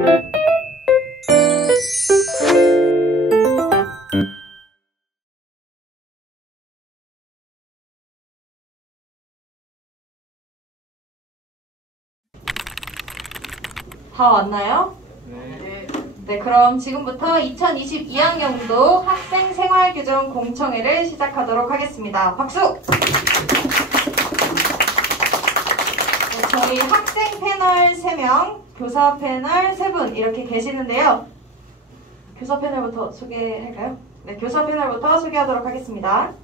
다 왔나요? 네, 그럼 지금부터 2022학년도 학생생활규정 공청회를 시작하도록 하겠습니다. 박수! 네, 저희 학생 패널 3명, 교사 패널 3분 이렇게 계시는데요. 교사 패널부터 소개할까요? 네, 교사 패널부터 소개하도록 하겠습니다.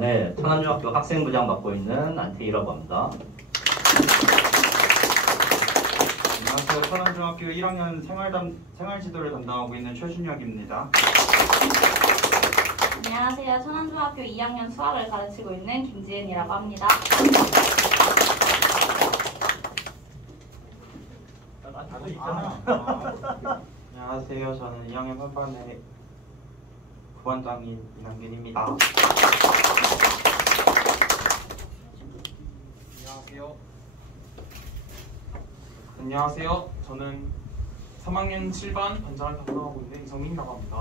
네, 천안중학교 학생부장 맡고 있는 안태희라고 합니다. 안녕하세요. 천안중학교 1학년 생활지도를 담당하고 있는 최준혁입니다. 안녕하세요. 천안중학교 2학년 수학을 가르치고 있는 김지은이라고 합니다. 안녕하세요. 저는 2학년 3반의 부반장인 이남균입니다. 안녕하세요. 저는 3학년 7반 반장을 담당하고 있는 이성민이라고 합니다.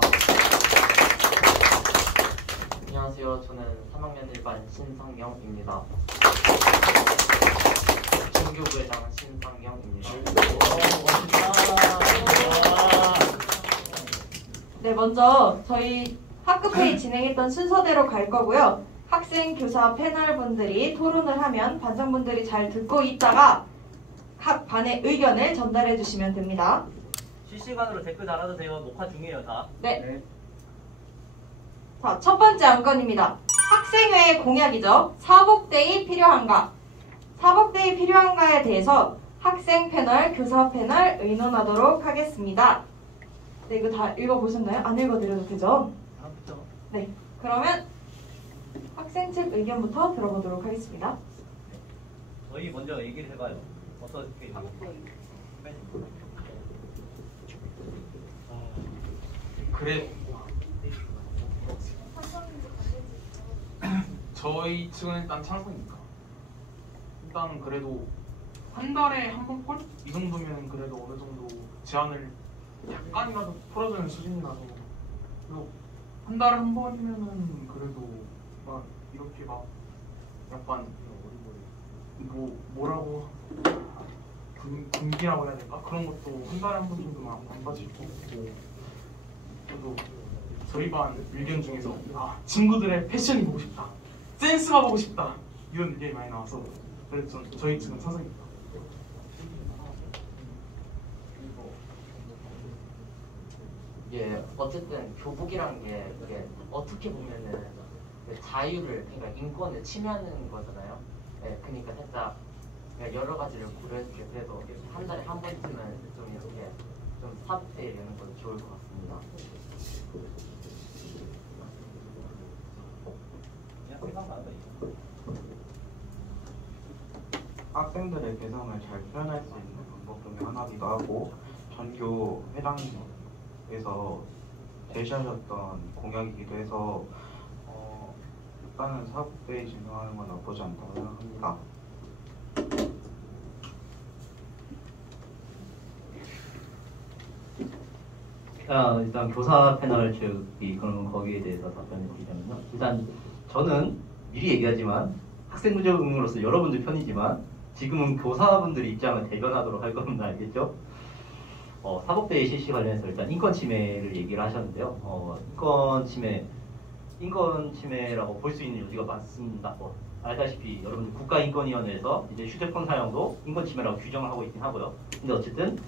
안녕하세요. 저는 3학년 1반 신상영입니다. 신교부회장 신상영입니다. 네, 먼저 저희 학급회의 진행했던 순서대로 갈 거고요. 학생, 교사, 패널분들이 토론을 하면 반장분들이 잘 듣고 있다가 각 반의 의견을 전달해 주시면 됩니다. 실시간으로 댓글 달아주세요. 녹화 중이에요, 다. 네. 자, 첫 번째 안건입니다. 학생회 공약이죠. 사복데이 필요한가? 사복데이 필요한가에 대해서 학생 패널, 교사 패널 의논하도록 하겠습니다. 네, 이거 다 읽어보셨나요? 안 읽어드려도 되죠? 네, 그러면 학생 측 의견부터 들어보도록 하겠습니다. 저희 먼저 얘기를 해봐요. 어떻게 그래, 저희 측은 일단 찬성이니까 일단 그래도 한 달에 한 번꼴? 이 정도면 그래도 어느 정도 제한을 약간이라도 풀어주는 수준이라서 그리고 한 달에 한 번이면은 그래도 막 이렇게 막 약간 뭐라고 분기라고 해야 될까? 그런 것도 한 달에 한 번 정도만 안 빠질 것 같고 그래도 저희 반 의견 중에서 친구들의 패션이 보고 싶다, 센스가 보고 싶다 이런 의견이 많이 나와서 그래서 저희 측은 찬성입니다. 예, 어쨌든 교복이란 게 이게 어떻게 보면은 자유를, 그러니까 인권을 침해하는 거잖아요. 예, 그러니까 살짝 여러 가지를 고려했을 때 그래도 한 달에 한 번쯤은 좀 이렇게 좀 사업대에 내는 건 좋을 것 같습니다. 학생들의 개성을 잘 표현할 수 있는 방법 중에 하나기도 하고 전교 회당에서 제시하셨던 공약이기도 해서 일단은 사업대에 진행하는 건 나쁘지 않다고 생각합니다. 일단 교사 패널 측이 그러면 거기에 대해서 답변을 드리자면요. 일단 저는 미리 얘기하지만 학생부장으로서 여러분들 편이지만 지금은 교사분들의 입장을 대변하도록 할 겁니다. 알겠죠? 사법대회 실시 관련해서 일단 인권 침해를 얘기를 하셨는데요. 인권 침해라고 볼 수 있는 요지가 많습니다. 알다시피 여러분들 국가인권위원회에서 이제 휴대폰 사용도 인권 침해라고 규정을 하고 있긴 하고요. 근데 어쨌든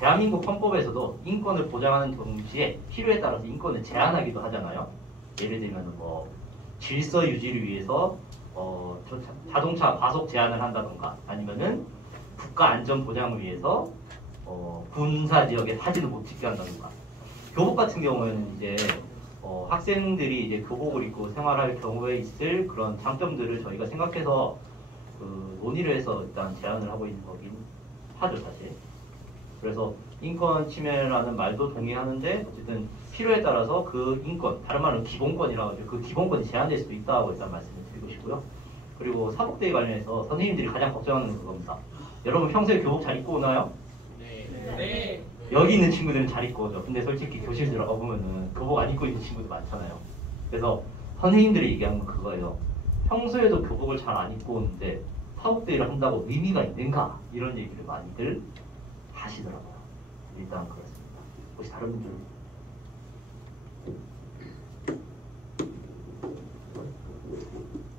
대한민국 헌법에서도 인권을 보장하는 동시에 필요에 따라서 인권을 제한하기도 하잖아요. 예를 들면 질서 유지를 위해서 자동차 과속 제한을 한다던가 아니면은 국가 안전 보장을 위해서 군사 지역에 사진을 못 찍게 한다던가. 교복 같은 경우에는 이제 학생들이 이제 교복을 입고 생활할 경우에 있을 그런 장점들을 저희가 생각해서 논의를 해서 일단 제안을 하고 있는 거긴 하죠, 사실. 그래서 인권 침해라는 말도 동의하는데 어쨌든 필요에 따라서 그 인권, 다른 말은 기본권이라고 하죠. 그 기본권이 제한될 수도 있다고 일단 말씀을 드리고 싶고요. 그리고 사복대에 관련해서 선생님들이 가장 걱정하는 건 그겁니다. 여러분 평소에 교복 잘 입고 오나요? 네. 네. 여기 있는 친구들은 잘 입고 오죠. 근데 솔직히 교실 들어가 보면은 교복 안 입고 있는 친구도 많잖아요. 그래서 선생님들이 얘기한 건 그거예요. 평소에도 교복을 잘 안 입고 오는데 사복데이를 한다고 의미가 있는가? 이런 얘기를 많이들 하시더라고요. 일단 그렇습니다. 혹시 다른 분들?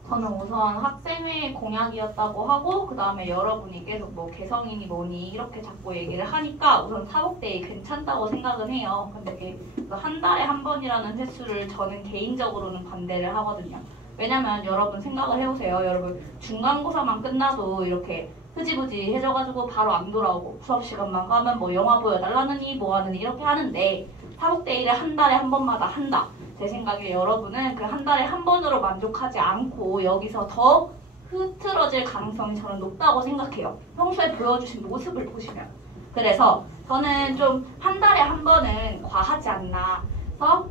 저는 우선 학생회 공약이었다고 하고 그 다음에 여러분이 계속 뭐 개성이니 뭐니 이렇게 자꾸 얘기를 하니까 우선 사복데이 괜찮다고 생각은 해요. 근데 이게 한 달에 한 번이라는 횟수를 저는 개인적으로는 반대를 하거든요. 왜냐면 여러분 생각을 해보세요. 여러분 중간고사만 끝나도 이렇게 흐지부지 해져가지고 바로 안 돌아오고 수업 시간만 가면 뭐 영화 보여달라느니 뭐하느니 이렇게 하는데 사복데이를 한 달에 한 번마다 한다. 제 생각에 여러분은 그 한 달에 한 번으로 만족하지 않고 여기서 더 흐트러질 가능성이 저는 높다고 생각해요. 평소에 보여주신 모습을 보시면. 그래서 저는 좀 한 달에 한 번은 과하지 않나. 그래서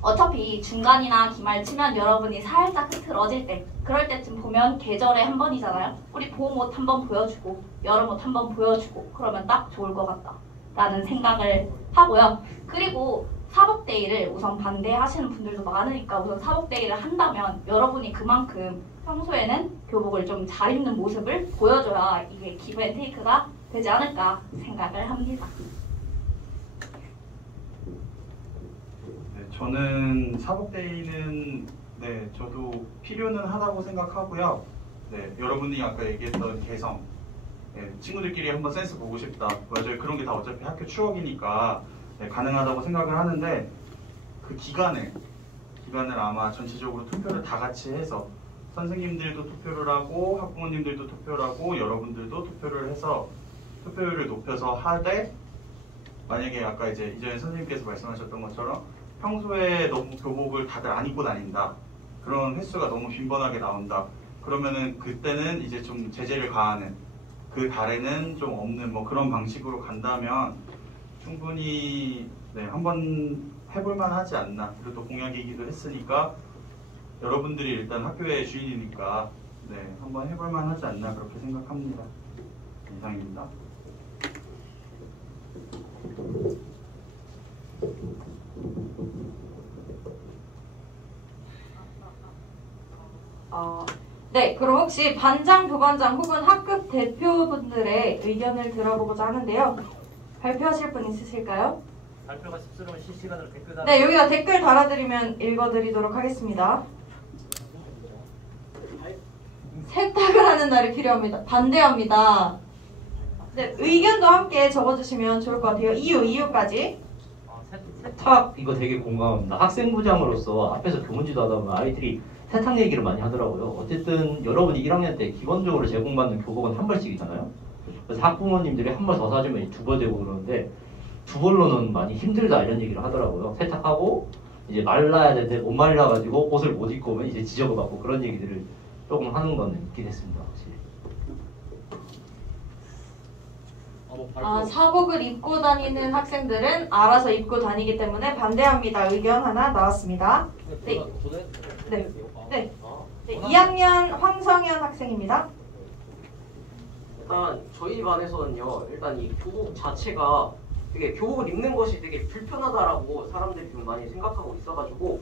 어차피 중간이나 기말 치면 여러분이 살짝 흐트러질 때 그럴 때쯤 보면 계절에 한 번이잖아요. 우리 봄 옷 한 번 보여주고 여름 옷 한 번 보여주고 그러면 딱 좋을 것 같다 라는 생각을 하고요. 그리고 사복데이를 우선 반대하시는 분들도 많으니까 우선 사복데이를 한다면 여러분이 그만큼 평소에는 교복을 좀 잘 입는 모습을 보여줘야 이게 기브앤테이크가 되지 않을까 생각을 합니다. 네, 저는 사복데이는 네, 저도 필요는 하다고 생각하고요. 네, 여러분이 아까 얘기했던 개성, 네, 친구들끼리 한번 센스 보고 싶다. 맞아요. 그런 게 다 어차피 학교 추억이니까 네, 가능하다고 생각을 하는데 그 기간을 아마 전체적으로 투표를 다 같이 해서 선생님들도 투표를 하고 학부모님들도 투표를 하고 여러분들도 투표를 해서 투표율을 높여서 하되 만약에 아까 이제 이전에 선생님께서 말씀하셨던 것처럼 평소에 너무 교복을 다들 안 입고 다닌다. 그런 횟수가 너무 빈번하게 나온다. 그러면은 그때는 이제 좀 제재를 가하는 그 달에는 좀 없는 뭐 그런 방식으로 간다면 충분히 네, 한번 해볼만 하지 않나. 그리고 또 공약이기도 했으니까 여러분들이 일단 학교의 주인이니까 네, 한번 해볼만 하지 않나 그렇게 생각합니다. 이상입니다. 네, 그럼 혹시 반장, 부반장 혹은 학급 대표분들의 의견을 들어보고자 하는데요. 발표하실 분 있으실까요? 발표가 씁쓸하면 실시간으로 댓글 달. 네, 여기다 댓글 달아드리면 읽어드리도록 하겠습니다. 세탁을 하는 날이 필요합니다. 반대합니다. 네, 의견도 함께 적어주시면 좋을 것 같아요. 이유까지. 세탁 이거 되게 공감합니다. 학생부장으로서 앞에서 교문지도 하다 보면 아이들이 세탁 얘기를 많이 하더라고요. 어쨌든 여러분이 1학년 때 기본적으로 제공받는 교복은 한 벌씩이잖아요. 그래서 학부모님들이 한 벌 더 사주면 두 벌 되고 그러는데 두 벌로는 많이 힘들다 이런 얘기를 하더라고요. 세탁하고 이제 말라야 되는데 못 말라가지고 옷을 못 입고 오면 이제 지적을 받고 그런 얘기들을 조금 하는 건 있긴 했습니다. 확실히. 사복을 입고 다니는 학생들은 알아서 입고 다니기 때문에 반대합니다. 의견 하나 나왔습니다. 네. 네. 2학년 황성현 학생입니다. 일단 저희 반에서는요, 일단 이 교복 자체가 되게 교복을 입는 것이 되게 불편하다라고 사람들이 좀 많이 생각하고 있어가지고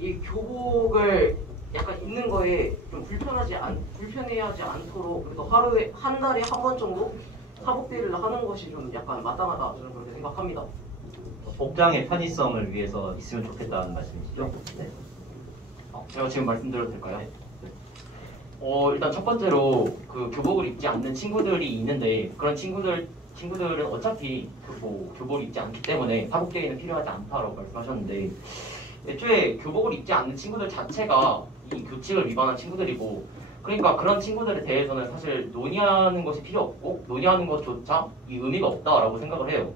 이 교복을 약간 입는 거에 좀 불편해하지 않도록 그래도 하루에 한 달에 한 번 정도 사복데이를 하는 것이 좀 약간 마땅하다 저는 그렇게 생각합니다. 복장의 편의성을 위해서 있으면 좋겠다는 말씀이시죠? 네. 제가 지금 말씀드려도 될까요? 일단 첫 번째로 그 교복을 입지 않는 친구들이 있는데 그런 친구들은 어차피 교복을 입지 않기 때문에 사복데이는 필요하지 않다라고 말씀하셨는데 애초에 교복을 입지 않는 친구들 자체가 이 규칙을 위반한 친구들이고 그러니까 그런 친구들에 대해서는 사실 논의하는 것이 필요 없고 논의하는 것조차 이 의미가 없다라고 생각을 해요.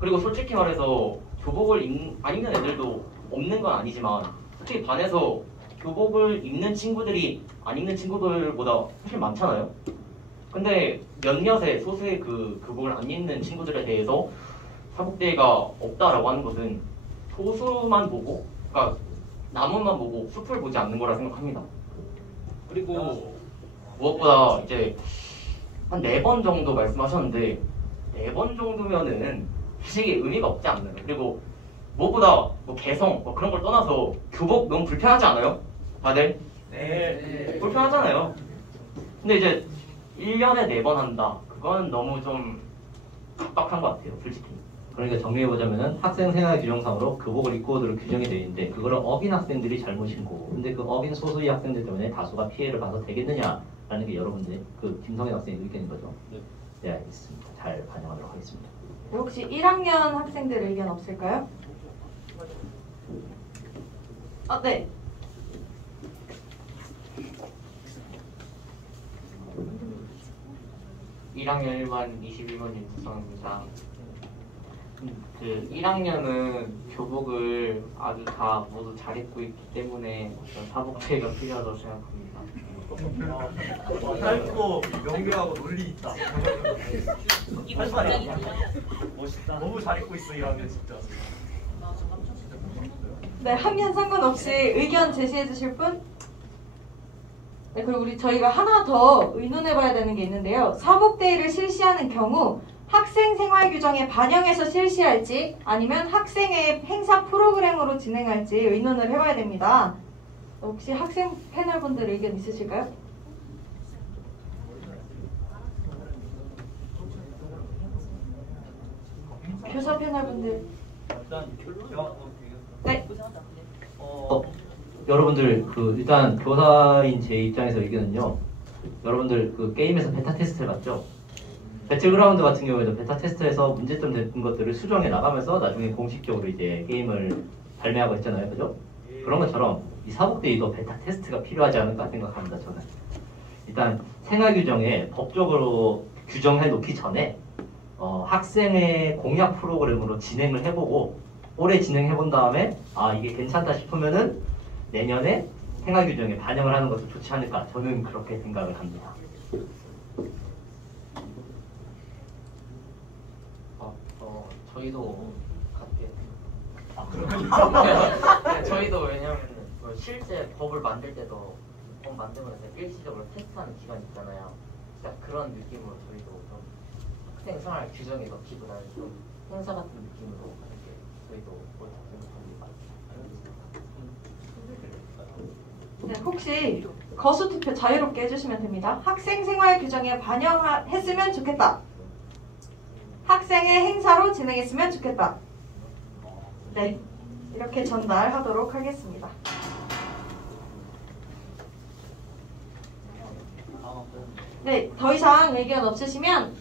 그리고 솔직히 말해서 교복을 안 입는 애들도 없는 건 아니지만 솔직히 반에서 교복을 입는 친구들이 안 입는 친구들보다 훨씬 많잖아요. 근데 몇몇의 소수의 그 교복을 안 입는 친구들에 대해서 사복데이가 없다라고 하는 것은 소수만 보고 그러니까 나무만 보고 숲을 보지 않는 거라 생각합니다. 그리고 무엇보다 이제 한 4번 정도 말씀하셨는데 4번 정도면은 솔직히 의미가 없지 않나요? 그리고 무엇보다 뭐 개성 뭐 그런 걸 떠나서 교복 너무 불편하지 않아요? 다들? 네. 불편하잖아요. 근데 이제 1년에 4번 한다. 그건 너무 좀 각박한 것 같아요, 솔직히. 그러니까 정리해보자면은 학생 생활 규정상으로 교복을 입고 오도록 규정이 되어 있는데 그거를 어긴 학생들이 잘못인 거고 근데 그 어긴 소수의 학생들 때문에 다수가 피해를 봐도 되겠느냐라는 게 여러분들의 그 김성현 학생의 의견인 거죠. 네, 알겠습니다. 잘 반영하도록 하겠습니다. 혹시 1학년 학생들 의견 없을까요? 네. (1학년 1반 21번) 윤수성입니다. 그 1학년은 교복을 아주 다 모두 잘 입고 있기 때문에 사복제가 필요하다고 생각합니다. 짧고 명료하고 논리 있다. 할말이야. 멋있다. 너무 잘 입고 있어 1학년 진짜. 네, 학년 상관없이 의견 제시해 주실 분? 네, 그리고 저희가 하나 더 의논해 봐야 되는 게 있는데요. 사복데이를 실시하는 경우 학생 생활 규정에 반영해서 실시할지 아니면 학생의 행사 프로그램으로 진행할지 의논을 해봐야 됩니다. 혹시 학생 패널분들 의견 있으실까요? 교사 패널분들. 네. 여러분들 그 일단 교사인 제 입장에서 의견은요. 여러분들 그 게임에서 베타 테스트를 봤죠? 배틀그라운드 같은 경우에도 베타 테스트에서 문제점 된 것들을 수정해 나가면서 나중에 공식적으로 이제 게임을 발매하고 했잖아요, 그죠? 그런 것처럼 이 사복데이도 베타 테스트가 필요하지 않을까 생각합니다, 저는. 일단 생활 규정에 법적으로 규정해 놓기 전에 학생의 공약 프로그램으로 진행을 해보고 올해 진행해 본 다음에 이게 괜찮다 싶으면은 내년에 생활 규정에 반영을 하는 것도 좋지 않을까, 저는 그렇게 생각을 합니다. 저희도 같게 저희도 왜냐면 실제 법을 만들 때도 법 만들면서 일시적으로 테스트하는 기간이 있잖아요. 그러니까 그런 느낌으로 저희도 좀 학생 생활 규정에 넣기보다는 좀 행사 같은 느낌으로 이렇게 저희도 생각합니다. 네, 혹시 거수 투표 자유롭게 해주시면 됩니다. 학생 생활 규정에 반영했으면 좋겠다. 학생의 행사로 진행했으면 좋겠다. 네, 이렇게 전달하도록 하겠습니다. 네, 더 이상 의견 없으시면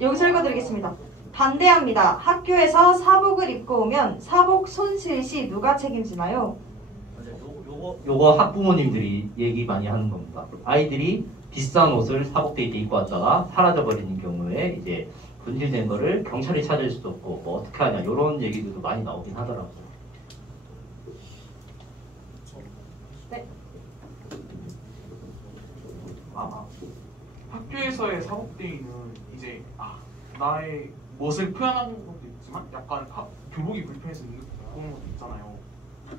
여기서 읽어드리겠습니다. 반대합니다. 학교에서 사복을 입고 오면 사복 손실 시 누가 책임지나요? 요거 학부모님들이 얘기 많이 하는 겁니다. 아이들이 비싼 옷을 사복데이 때 입고 왔다가 사라져 버리는 경우에 이제 분실된 거를 경찰이 찾을 수도 없고 뭐 어떻게 하냐 이런 얘기들도 많이 나오긴 하더라고요. 네. 학교에서의 사복데이는 이제 나의 멋을 표현하는 것도 있지만 약간 교복이 불편해서 입는 것도 있잖아요.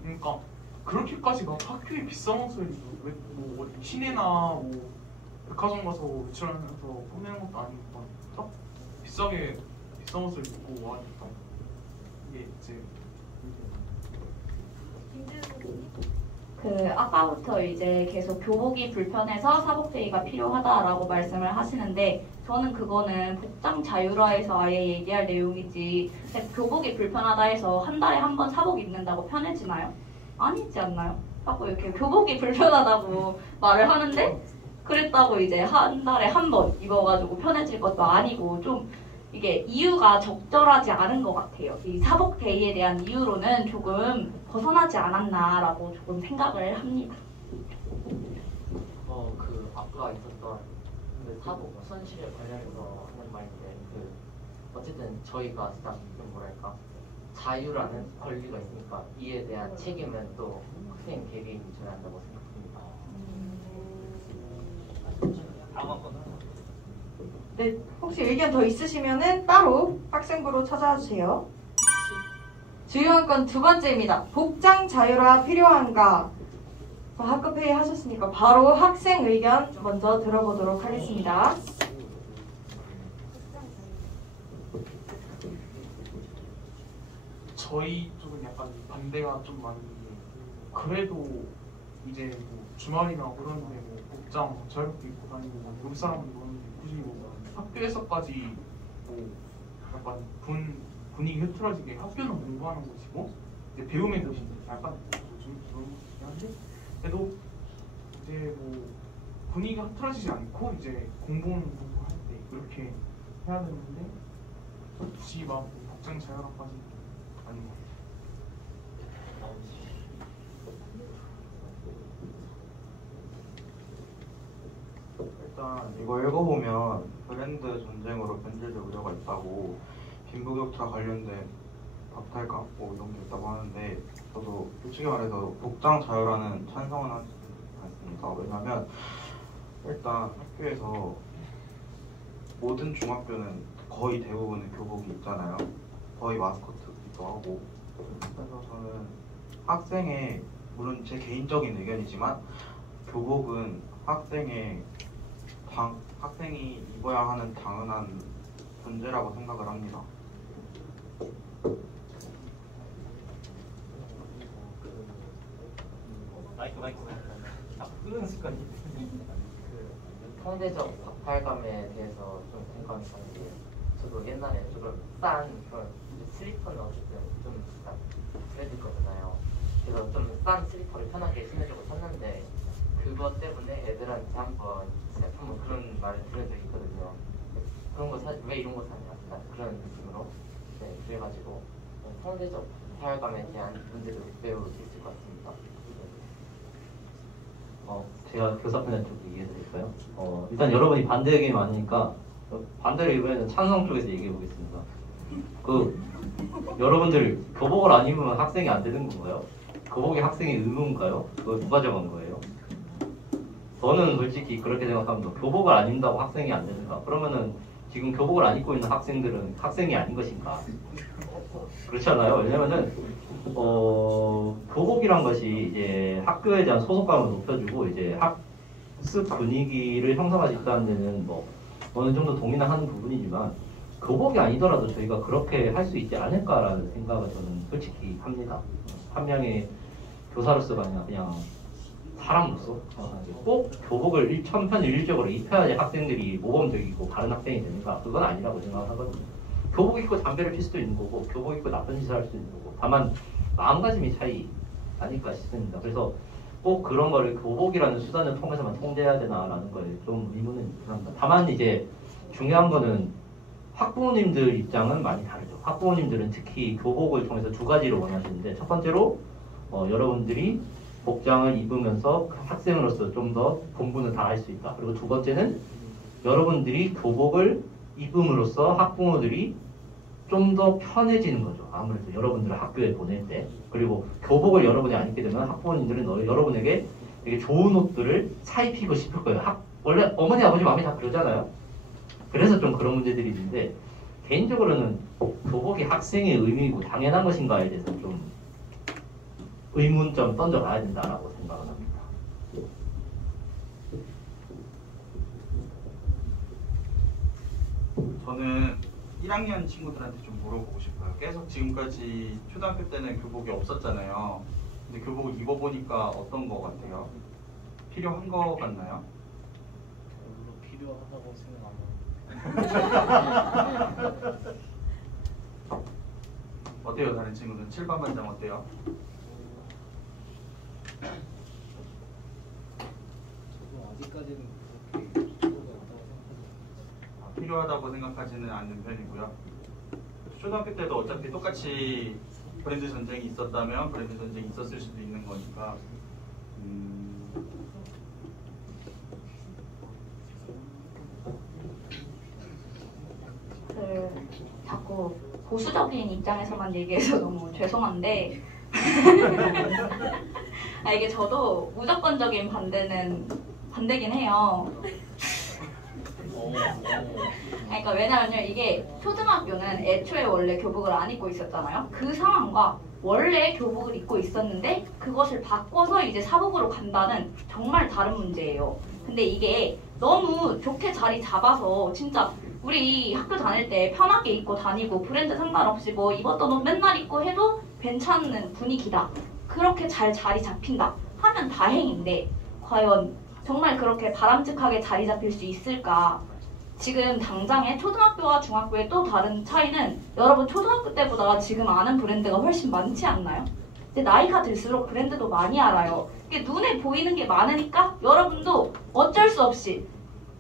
그러니까 그렇게까지 막 학교에 비싼 옷을 뭐 시내나 뭐 백화점 가서 외출하면서 꾸미는 것도 아니고 딱 비싼 옷을 입고 와야겠다. 이게 이제 아까부터 이제 계속 교복이 불편해서 사복데이가 필요하다라고 말씀을 하시는데 저는 그거는 복장 자율화해서 아예 얘기할 내용이지 교복이 불편하다 해서 한 달에 한 번 사복 입는다고 편해지나요? 아니지 않나요? 자꾸 이렇게 교복이 불편하다고 말을 하는데 그랬다고 이제 한 달에 한 번 입어가지고 편해질 것도 아니고 좀 이게 이유가 적절하지 않은 것 같아요. 이 사복데이에 대한 이유로는 조금 벗어나지 않았나라고 조금 생각을 합니다. 그 아까 있었던 그 사복 손실에 관련해서 하는 말인데 어쨌든 저희가 일단 뭐랄까 자유라는 권리가 있으니까 이에 대한 책임은 또 학생 개개인이 져야 한다고 생각합니다. 네, 혹시 의견 더 있으시면은 따로 학생부로 찾아와 주세요. 주요한 건 두 번째입니다. 복장 자율화 필요한가? 학급회의 하셨으니까 바로 학생 의견 먼저 들어보도록 하겠습니다. 저희 쪽은 약간 반대가 좀 많은 게 그래도 이제 뭐 주말이나 그런 데 뭐 복장 자유롭게 입고 다니고 뭐 우리 사람들 노는데 굳이 뭐 학교에서까지 뭐 약간 분위기 흐트러지게 학교는 공부하는 곳이고 이제 배움의 곳인데 약간 좀 그런 곳이긴 한데 그래도 이제 뭐 분위기가 흐트러지지 않고 이제 공부할 때 그렇게 해야 되는데 굳이 막 복장 자유롭까지 아닌 것 같아요. 일단 이거 읽어보면 브랜드 전쟁으로 변질될 우려가 있다고 빈부격차 관련된 박탈감 뭐 이런 게 있다고 하는데 저도 솔직히 말해서 복장 자유라는 찬성은 하지 않습니다. 왜냐면 일단 학교에서 모든 중학교는 거의 대부분은 교복이 있잖아요. 거의 마스코트기도 하고. 그래서 저는 학생의, 물론 제 개인적인 의견이지만 교복은 학생이 입어야 하는 당연한 존재라고 생각을 합니다. 마이크 끄는 습관이 통대적 박탈감에 대해서 좀 공감이 가는 게 저도 옛날에 조금 싼 그런 슬리퍼는 어쨌든 좀 약간 브랜드 거잖아요. 그래서 좀 싼 슬리퍼를 편하게 신으려고 샀는데 그것 때문에 애들한테 한번 그런 말을 들은 적이 있거든요. 그런 거 왜 이런 거 사냐 약간 그런 느낌으로. 네, 그래가지고 통대적 박탈감에 대한 문제도 매우 있을 것 같습니다. 제가 교사편에 좀 얘기해 드릴까요? 일단 여러분이 반대 의견이 많으니까 반대로 이번에는 찬성 쪽에서 얘기해 보겠습니다. 여러분들 교복을 안 입으면 학생이 안 되는 건가요? 교복이 학생의 의무인가요? 그거 누가 정한 거예요? 저는 솔직히 그렇게 생각합니다. 교복을 안 입는다고 학생이 안 되는가? 그러면은 지금 교복을 안 입고 있는 학생들은 학생이 아닌 것인가? 그렇지 않아요? 왜냐면은 교복이란 것이 이제 학교에 대한 소속감을 높여주고 이제 학습 분위기를 형성할 수 있다는 데는 뭐 어느 정도 동의는 하는 부분이지만 교복이 아니더라도 저희가 그렇게 할 수 있지 않을까라는 생각을 저는 솔직히 합니다. 한 명의 교사로서가 아니라 그냥 사람으로서 꼭 교복을 천편일률적으로 입혀야지 학생들이 모범적이고 바른 학생이 되는가? 그건 아니라고 생각하거든요. 교복 입고 담배를 필 수도 있는 거고 교복 입고 나쁜 짓을 할 수도 있는 거고 다만 마음가짐이 차이 아닐까 싶습니다. 그래서 꼭 그런 거를 교복이라는 수단을 통해서만 통제해야 되나라는 거에 좀 의문은 있긴 합니다. 다만 이제 중요한 거는 학부모님들 입장은 많이 다르죠. 학부모님들은 특히 교복을 통해서 두 가지를 원하시는데 첫 번째로 여러분들이 복장을 입으면서 학생으로서 좀 더 본분을 다할 수 있다. 그리고 두 번째는 여러분들이 교복을 입음으로써 학부모들이 좀 더 편해지는 거죠. 아무래도 여러분들을 학교에 보낼 때. 그리고 교복을 여러분이 안 입게 되면 학부모님들은 여러분에게 되게 좋은 옷들을 사입히고 싶을 거예요. 원래 어머니 아버지 마음이 다 그러잖아요. 그래서 좀 그런 문제들이 있는데 개인적으로는 교복이 학생의 의미이고 당연한 것인가에 대해서 좀 의문점 던져봐야 된다라고 생각을 합니다. 저는 1학년 친구들한테 좀 물어보고 싶어요. 계속 지금까지 초등학교 때는 교복이 없었잖아요. 근데 교복을 입어보니까 어떤 거 같아요? 필요한 거 같나요? 별로 필요하다고 생각 안 해요. 어때요, 다른 친구들은? 7반 반장 어때요? 저도 아직까지는 그렇게 필요하다고 생각하지는 않는 편이고요. 초등학교 때도 어차피 똑같이 브랜드 전쟁이 있었다면 브랜드 전쟁이 있었을 수도 있는 거니까 자꾸 보수적인 입장에서만 얘기해서 너무 죄송한데 이게 저도 무조건적인 반대긴 해요. 그러니까 왜냐면요 이게 초등학교는 애초에 원래 교복을 안 입고 있었잖아요. 그 상황과 원래 교복을 입고 있었는데 그것을 바꿔서 이제 사복으로 간다는 정말 다른 문제예요. 근데 이게 너무 좋게 자리 잡아서 진짜 우리 학교 다닐 때 편하게 입고 다니고 브랜드 상관없이 뭐 입었던 옷 맨날 입고 해도 괜찮은 분위기다. 그렇게 잘 자리 잡힌다 하면 다행인데 과연 정말 그렇게 바람직하게 자리 잡힐 수 있을까? 지금 당장에 초등학교와 중학교의 또 다른 차이는 여러분 초등학교 때보다 지금 아는 브랜드가 훨씬 많지 않나요? 이제 나이가 들수록 브랜드도 많이 알아요. 이게 눈에 보이는 게 많으니까 여러분도 어쩔 수 없이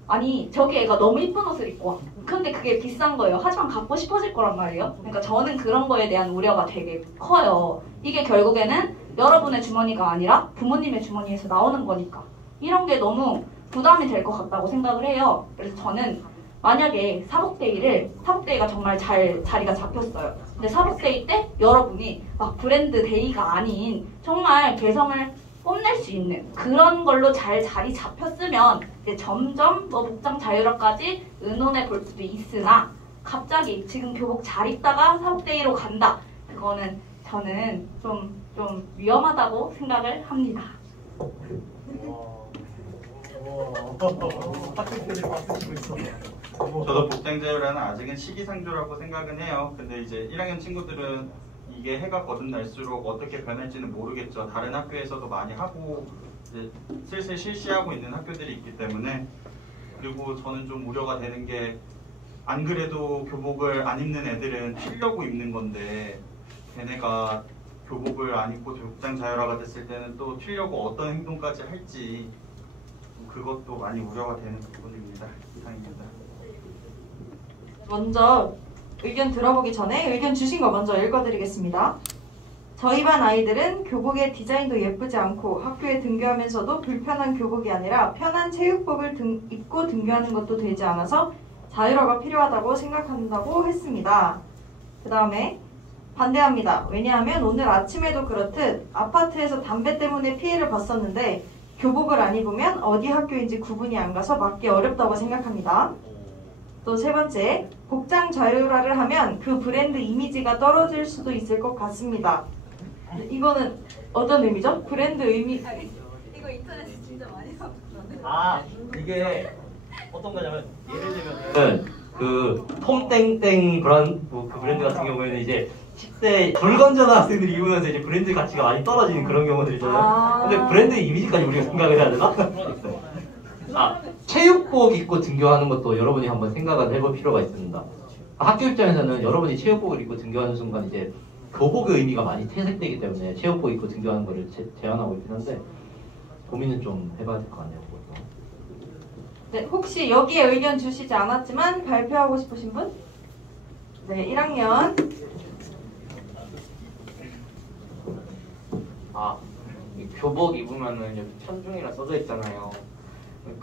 아니 저기 애가 너무 이쁜 옷을 입고 와. 근데 그게 비싼 거예요. 하지만 갖고 싶어질 거란 말이에요. 그러니까 저는 그런 거에 대한 우려가 되게 커요. 이게 결국에는 여러분의 주머니가 아니라 부모님의 주머니에서 나오는 거니까 이런 게 너무 부담이 될 것 같다고 생각을 해요. 그래서 저는 만약에 사복데이가 정말 잘 자리가 잡혔어요. 근데 사복데이 때 여러분이 막 브랜드 데이가 아닌 정말 개성을 뽐낼 수 있는 그런 걸로 잘 자리 잡혔으면 이제 점점 뭐 복장 자유화까지 의논해 볼 수도 있으나 갑자기 지금 교복 잘 입다가 사복데이로 간다. 그거는 저는 좀 위험하다고 생각을 합니다. 저도 복장 자유라는 아직은 시기상조라고 생각은 해요. 근데 이제 1학년 친구들은 이게 해가 거듭날수록 어떻게 변할지는 모르겠죠. 다른 학교에서도 많이 하고 이제 슬슬 실시하고 있는 학교들이 있기 때문에. 그리고 저는 좀 우려가 되는 게 안 그래도 교복을 안 입는 애들은 튀려고 입는 건데 걔네가 교복을 안 입고 복장 자율화가 됐을 때는 또 튀려고 어떤 행동까지 할지 그것도 많이 우려가 되는 부분입니다. 이상입니다. 먼저 의견 들어보기 전에 의견 주신 거 먼저 읽어드리겠습니다. 저희 반 아이들은 교복의 디자인도 예쁘지 않고 학교에 등교하면서도 불편한 교복이 아니라 편한 체육복을 입고 등교하는 것도 되지 않아서 자율화가 필요하다고 생각한다고 했습니다. 그 다음에 반대합니다. 왜냐하면 오늘 아침에도 그렇듯 아파트에서 담배 때문에 피해를 봤었는데 교복을 안 입으면 어디 학교인지 구분이 안 가서 맞기 어렵다고 생각합니다. 또 세 번째, 복장 자율화를 하면 그 브랜드 이미지가 떨어질 수도 있을 것 같습니다. 이거는 어떤 의미죠? 브랜드 의미... 이거 인터넷에 진짜 많이 나왔는데. 아 이게 어떤 거냐면 예를 들면 그 톰땡땡 그 브랜드 같은 경우에는 이제 10대 불건전한 학생들이 입으면서 이제 브랜드 가치가 많이 떨어지는 그런 경우들 있잖아요. 근데 브랜드 이미지까지 우리가 생각을 해야 되나? 아, 체육복 입고 등교하는 것도 여러분이 한번 생각을 해볼 필요가 있습니다. 학교 입장에서는 여러분이 체육복을 입고 등교하는 순간 이제 교복의 의미가 많이 퇴색되기 때문에 체육복 입고 등교하는 것을 제한하고 있긴 한데 고민은 좀 해봐야 될 것 같네요. 그것도. 네, 혹시 여기에 의견 주시지 않았지만 발표하고 싶으신 분? 네, 1학년. 이 교복 입으면은 여기 천중이라 써져 있잖아요.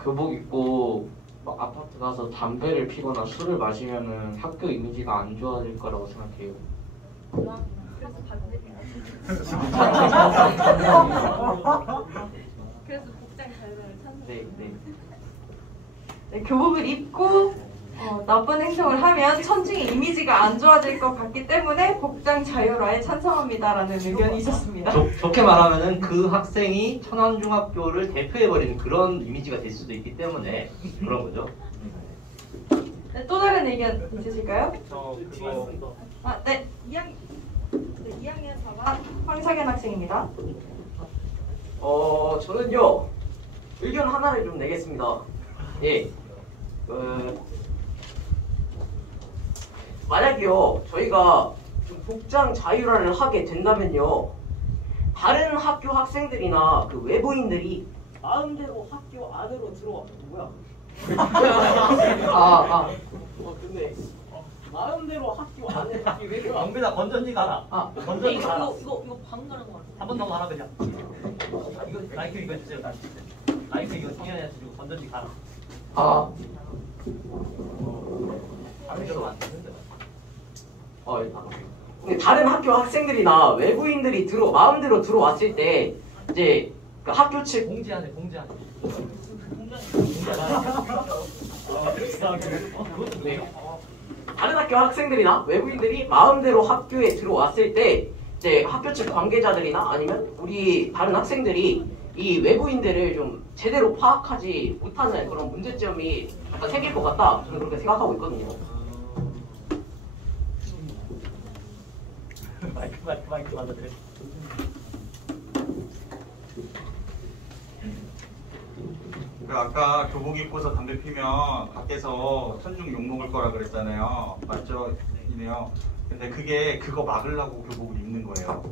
교복 입고 막 아파트 가서 담배를 피거나 술을 마시면은 학교 이미지가 안 좋아질 거라고 생각해요. 그래서 반대. 그래서 복장 자율화를 찬성. 네. 네, 교복을 입고 나쁜 행동을 하면 천중의 이미지가 안 좋아질 것 같기 때문에 복장 자율화에 찬성합니다라는 의견이 있었습니다. 좋게 말하면은 그 학생이 천안중학교를 대표해버리는 그런 이미지가 될 수도 있기 때문에 그런 거죠. 네, 또 다른 의견 있으실까요? 네. 2학년 4반 황상현 학생입니다. 저는요 의견 하나를 좀 내겠습니다. 예. 만약에요 저희가 좀 복장 자율화를 하게 된다면요 다른 학교 학생들이나 그 외부인들이 마음대로 학교 안으로 들어와 뭐야? 근데 마음대로 학교 안에 왜 들어와? 영빈아 건전지 가라. 건전지 가라. 이거 방금 가는 거 같아. 한 번 더 가라 그냥. 이거 마이크 이거 주세요. 마이크 이거 승현이한테 주고 건전지 가라. 근데 다른 학교 학생들이나 외부인들이 마음대로 들어왔을 때 이제 그 학교 측 공지하네. 다른 학교 학생들이나 외부인들이 마음대로 학교에 들어왔을 때 이제 학교 측 관계자들이나 아니면 우리 다른 학생들이 이 외부인들을 좀 제대로 파악하지 못하는 그런 문제점이 약간 생길 것 같다. 저는 그렇게 생각하고 있거든요. 마이크 맞아요. 아까 교복 입고서 담배 피면 밖에서 천중 욕먹을 거라 그랬잖아요. 맞죠? 이네요. 근데 그거 막으려고 교복을 입는 거예요.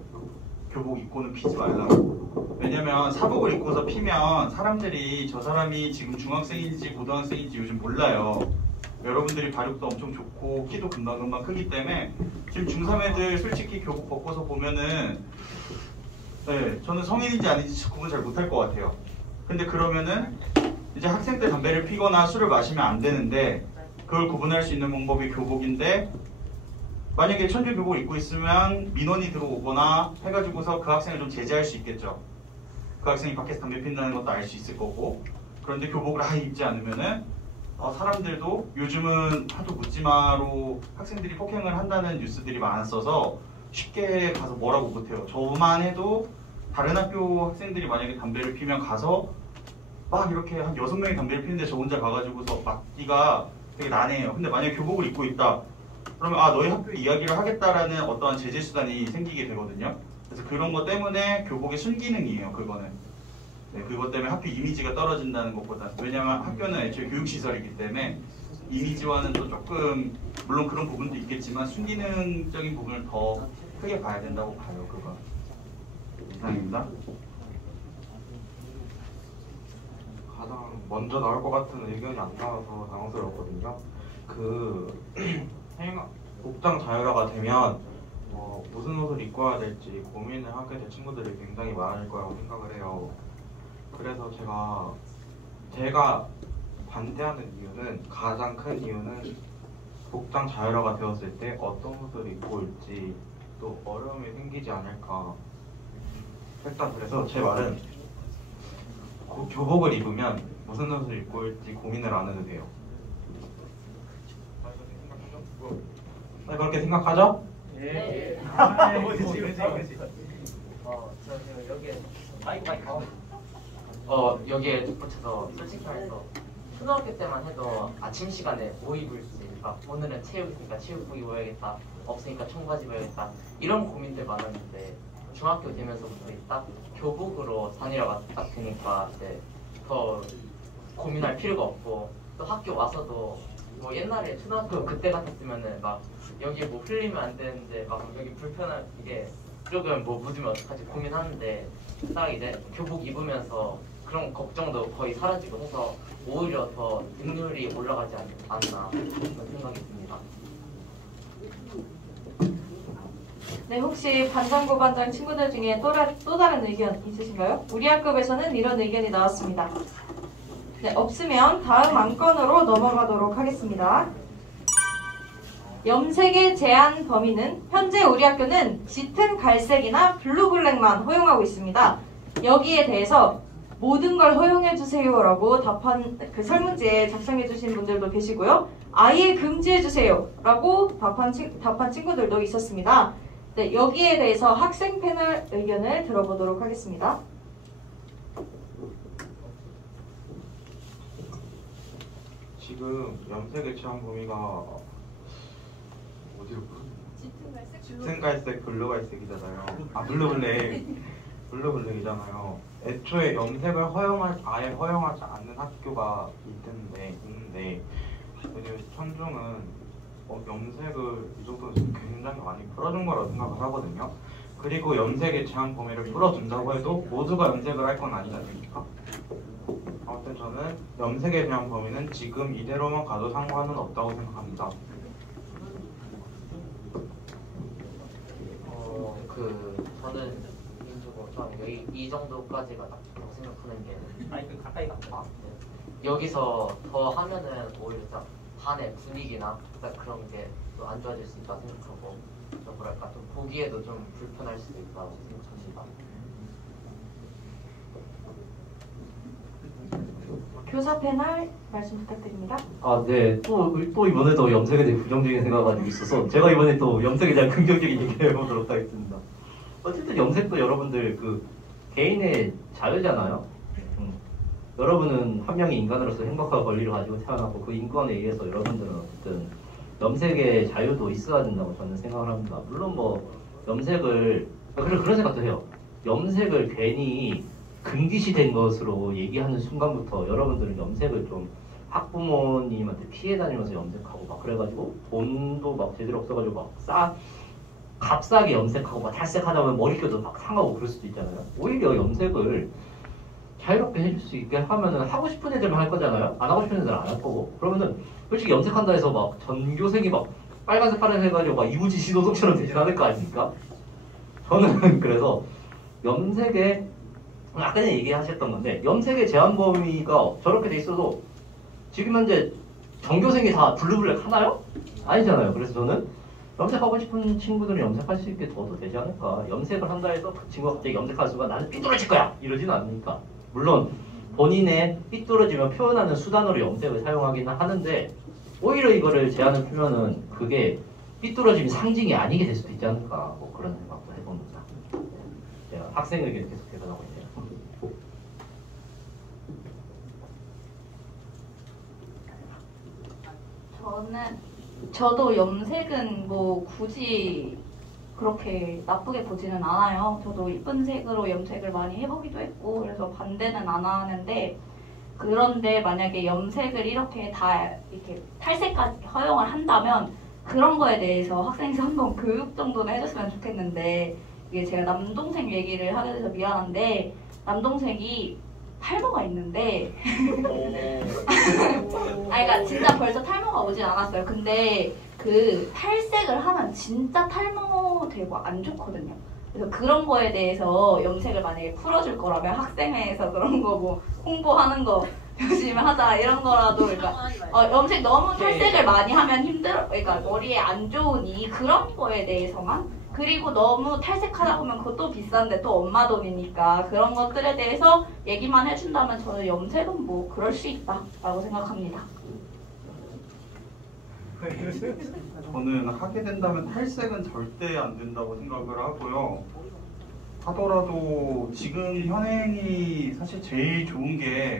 교복 입고는 피지 말라고. 왜냐면 사복을 입고서 피면 사람들이 저 사람이 지금 중학생인지 고등학생인지 요즘 몰라요. 여러분들이 발육도 엄청 좋고 키도 금방금방 크기 때문에 지금 중3 애들 솔직히 교복 벗고서 보면은 네, 저는 성인인지 아닌지 구분 잘 못할 것 같아요. 근데 그러면은 이제 학생 때 담배를 피거나 술을 마시면 안 되는데 그걸 구분할 수 있는 방법이 교복인데 만약에 천주 교복 입고 있으면 민원이 들어오거나 해가지고서 그 학생을 좀 제재할 수 있겠죠. 그 학생이 밖에서 담배 핀다는 것도 알 수 있을 거고. 그런데 교복을 아예 입지 않으면은 사람들도 요즘은 하도 묻지마로 학생들이 폭행을 한다는 뉴스들이 많았어서 쉽게 가서 뭐라고 못해요. 저만 해도 다른 학교 학생들이 만약에 담배를 피면 가서 막 이렇게 한 6명이 담배를 피는데 저 혼자 가가지고서 막기가 되게 난해해요. 근데 만약에 교복을 입고 있다. 그러면 너희 학교 이야기를 하겠다라는 어떠한 제재 수단이 생기게 되거든요. 그래서 그런 것 때문에 교복의 순기능이에요. 그거는. 네, 그것 때문에 학교 이미지가 떨어진다는 것보다. 왜냐하면 학교는 애초에 교육시설이기 때문에 이미지와는 또 조금 물론 그런 부분도 있겠지만 순기능적인 부분을 더 크게 봐야 된다고 봐요. 그거. 이상입니다. 가장 먼저 나올 것 같은 의견이 안 나와서 당황스럽거든요. 복장 자율화가 되면 무슨 옷을 입고 와야 될지 고민을 하게 될 친구들이 굉장히 많을 거라고 생각을 해요. 그래서 제가 반대하는 이유는, 가장 큰 이유는 복장 자율화가 되었을 때 어떤 옷을 입고 올지 또 어려움이 생기지 않을까. 일단 그래서 제 말은 교복을 입으면 무슨 옷을 입고 올지 고민을 안 해도 돼요. 그렇게 생각하죠? 예. 여기에 덧붙여서 솔직히 말해서 초등학교 때만 해도 아침 시간에 뭐 입을지, 그러니까 오늘은 체육이니까 체육복 입어야겠다, 없으니까 청바지 입어야겠다 이런 고민들 많았는데 중학교 되면서부터 딱 교복으로 다니려가 딱 되니까 이제 더 고민할 필요가 없고, 또 학교 와서도 뭐 옛날에 초등학교 그때 같았으면은 막 여기 뭐 흘리면 안 되는데 막 여기 불편한 이게 조금 뭐 묻으면 어떡하지 고민하는데 딱 이제 교복 입으면서 그런 걱정도 거의 사라지고 해서 오히려 더 능률이 올라가지 않나 그런 생각이 듭니다. 네, 혹시 반장고 반장 친구들 중에 또 다른 의견 있으신가요? 우리 학급에서는 이런 의견이 나왔습니다. 네, 없으면 다음 안건으로 넘어가도록 하겠습니다. 염색의 제한 범위는 현재 우리 학교는 짙은 갈색이나 블루블랙만 허용하고 있습니다. 여기에 대해서 모든 걸 허용해주세요라고 설문지에 작성해주신 분들도 계시고요. 아예 금지해주세요라고 답한 친구들도 있었습니다. 네, 여기에 대해서 학생 패널 의견을 들어보도록 하겠습니다. 지금 염색의 취향 범위가 어디로 짙은 갈색, 블루갈색이잖아요. 블루블랙이잖아요. 애초에 염색을 아예 허용하지 않는 학교가 있는데 왜냐면 천중은 염색을 이 정도는 굉장히 많이 풀어준 거라고 생각을 하거든요. 그리고 염색의 제한 범위를 풀어준다고 해도 모두가 염색을 할 건 아니지 않습니까? 아무튼 저는 염색에 대한 범위는 지금 이대로만 가도 상관은 없다고 생각합니다. 저는 개인적으로 이 정도까지가 딱 생각하는 게 마이크 가까이 갖다. 여기서 더 하면은 오히려 딱 반의 분위기나 딱 그런 게 또 안 좋아질 수 있다고 생각하고 좀 뭐랄까 좀 보기에도 좀 불편할 수도 있다고 생각합니다. 교사 패널 말씀 부탁드립니다. 네. 또 이번에도 염색에 대해 부정적인 생각을 가지고 있어서 제가 이번에 또 염색에 대한 긍정적인 얘기를 해보도록 하겠습니다. 어쨌든 염색도 여러분들 그 개인의 자유잖아요. 여러분은 한 명의 인간으로서 행복한 권리를 가지고 태어났고 그 인권에 의해서 여러분들은 어쨌든 염색의 자유도 있어야 된다고 저는 생각을 합니다. 물론 뭐 염색을 그런 생각도 해요. 염색을 괜히 금기시된 것으로 얘기하는 순간부터 여러분들은 염색을 좀 학부모님한테 피해 다니면서 염색하고 막 그래가지고 돈도 막 제대로 없어가지고 막 값싸게 염색하고 막 탈색하다 보면 머릿결도 막 상하고 그럴 수도 있잖아요. 오히려 염색을 자유롭게 해줄 수 있게 하면은 하고 싶은 애들만 할 거잖아요. 안 하고 싶은 애들은 안 할 거고. 그러면은 솔직히 염색한다 해서 막 전교생이 막 빨간색 파란색 해가지고 막 이무지 신호동처럼 되진 않을 거 아닙니까? 저는 그래서 염색에 아까 전에 얘기하셨던 건데 염색의 제한 범위가 저렇게 돼 있어도 지금 현재 전교생이 다 블루블랙 하나요? 아니잖아요. 그래서 저는 염색하고 싶은 친구들은 염색할 수 있게 둬도 되지 않을까. 염색을 한다 해서 그 친구가 갑자기 염색하는 순간 나는 삐뚤어질 거야 이러지는 않으니까. 물론 본인의 삐뚤어지면 표현하는 수단으로 염색을 사용하기는 하는데 오히려 이거를 제한을 풀면은 그게 삐뚤어짐이 상징이 아니게 될 수도 있지 않을까. 뭐 그런 생각도 해봅니다. 제가 학생 의견 계속 개선하고 있네요. 저도 염색은 뭐 굳이 그렇게 나쁘게 보지는 않아요. 저도 이쁜 색으로 염색을 많이 해보기도 했고 그래서 반대는 안 하는데 그런데 만약에 염색을 이렇게 다 이렇게 탈색까지 허용을 한다면 그런 거에 대해서 학생에서 한번 교육 정도는 해줬으면 좋겠는데 이게 제가 남동생 얘기를 하게 돼서 미안한데 남동생이 탈모가 있는데 그러니까 진짜 벌써 탈모가 오진 않았어요. 근데 그 탈색을 하면 진짜 탈모 되고 안 좋거든요. 그래서 그런 거에 대해서 염색을 만약에 풀어줄 거라면 학생회에서 그런 거 뭐 홍보하는 거 열심히 하자 이런 거라도 그러니까 염색 너무 탈색을 많이 하면 힘들어 그러니까 머리에 안 좋으니 그런 거에 대해서만 그리고 너무 탈색하다 보면 그것도 비싼데 또 엄마 돈이니까 그런 것들에 대해서 얘기만 해준다면 저는 염색은 뭐 그럴 수 있다라고 생각합니다. 저는 하게 된다면 탈색은 절대 안 된다고 생각을 하고요. 하더라도 지금 현행이 사실 제일 좋은 게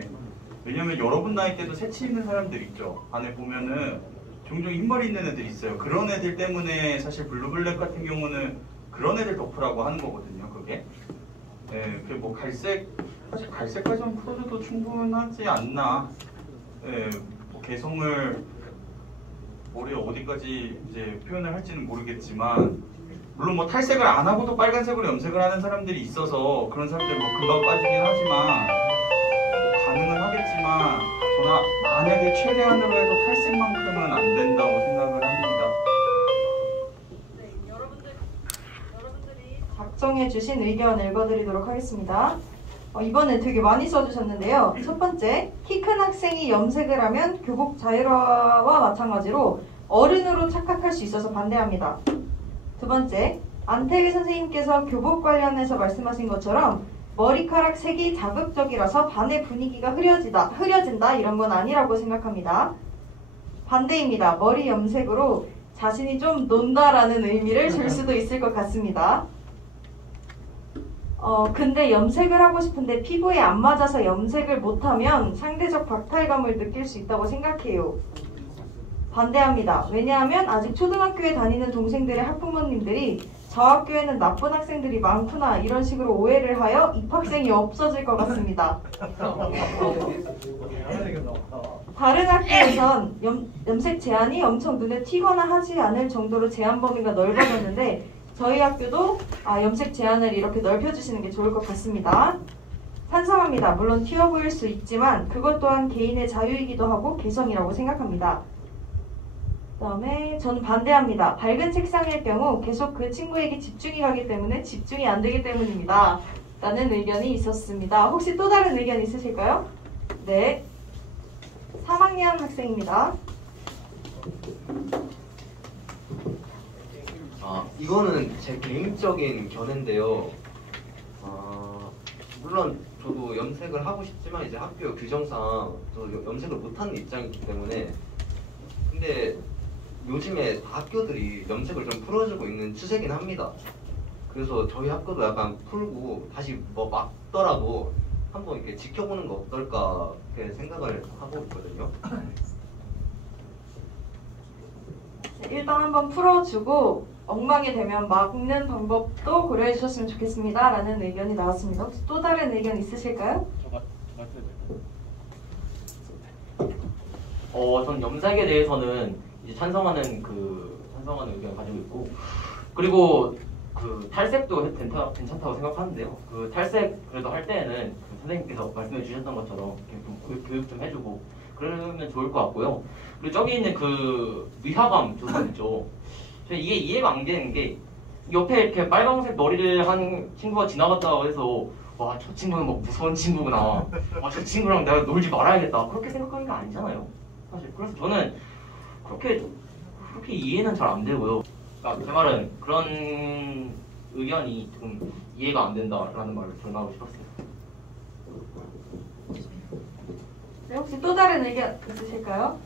왜냐면 여러분 나이 때도 새치 있는 사람들 있죠. 안에 보면은 종종 흰머리 있는 애들 있어요. 그런 애들 때문에 사실 블루블랙 같은 경우는 그런 애들 덮으라고 하는 거거든요. 그게. 네, 그 뭐 갈색 사실 갈색까지만 풀어줘도 충분하지 않나. 네, 뭐 개성을 머리 어디까지 이제 표현을 할지는 모르겠지만 물론 뭐 탈색을 안 하고도 빨간색으로 염색을 하는 사람들이 있어서 그런 사람들 뭐 금방 빠지긴 하지만 가능은 하겠지만 저는 만약에 최대한으로 해도 탈색만큼은 안 된다고 생각을 합니다. 네, 여러분들이 작성해주신 의견 읽어드리도록 하겠습니다. 이번에 되게 많이 써주셨는데요. 첫 번째, 키 큰 학생이 염색을 하면 교복 자율화와 마찬가지로 어른으로 착각할 수 있어서 반대합니다. 두 번째, 안태기 선생님께서 교복 관련해서 말씀하신 것처럼 머리카락 색이 자극적이라서 반의 분위기가 흐려진다 이런 건 아니라고 생각합니다. 반대입니다. 머리 염색으로 자신이 좀 논다라는 의미를 줄 수도 있을 것 같습니다. 근데 염색을 하고 싶은데 피부에 안 맞아서 염색을 못하면 상대적 박탈감을 느낄 수 있다고 생각해요. 반대합니다. 왜냐하면 아직 초등학교에 다니는 동생들의 학부모님들이 저 학교에는 나쁜 학생들이 많구나 이런 식으로 오해를 하여 입학생이 없어질 것 같습니다. 다른 학교에선 염색 제한이 엄청 눈에 튀거나 하지 않을 정도로 제한 범위가 넓어졌는데 저희 학교도 염색 제한을 이렇게 넓혀주시는 게 좋을 것 같습니다. 찬성합니다. 물론 튀어 보일 수 있지만 그것 또한 개인의 자유이기도 하고 개성이라고 생각합니다. 그 다음에 저는 반대합니다. 밝은 색상일 경우 계속 그 친구에게 집중이 가기 때문에 집중이 안 되기 때문입니다. 라는 의견이 있었습니다. 혹시 또 다른 의견 있으실까요? 네. 3학년 학생입니다. 이거는 제 개인적인 견해인데요. 물론 저도 염색을 하고 싶지만 이제 학교 규정상 저 염색을 못하는 입장이기 때문에 근데 요즘에 학교들이 염색을 좀 풀어주고 있는 추세긴 합니다. 그래서 저희 학교도 약간 풀고 다시 뭐 막더라도 한번 이렇게 지켜보는 거 어떨까 이렇게 생각을 하고 있거든요. 일단 한번 풀어주고 엉망이 되면 막는 방법도 고려해 주셨으면 좋겠습니다. 라는 의견이 나왔습니다. 혹시 또 다른 의견 있으실까요? 전 염색에 대해서는 이제 찬성하는 의견을 가지고 있고, 그리고 그 탈색도 괜찮다고 생각하는데요. 그 탈색 그래도 할 때에는 그 선생님께서 말씀해 주셨던 것처럼 이렇게 좀 교육 좀 해주고 그러면 좋을 것 같고요. 그리고 저기 있는 그 위화감 조사 있죠. 저는 이게 이해가 안 되는 게 옆에 이렇게 빨간색 머리를 한 친구가 지나갔다고 해서 와, 저 친구는 뭐 무서운 친구구나. 와, 저 친구랑 내가 놀지 말아야겠다. 그렇게 생각하는 게 아니잖아요. 사실 그래서 저는 그렇게 이해는 잘 안 되고요. 그러니까 제 말은 그런 의견이 좀 이해가 안 된다라는 말을 전하고 싶었어요. 네, 혹시 또 다른 의견 있으실까요?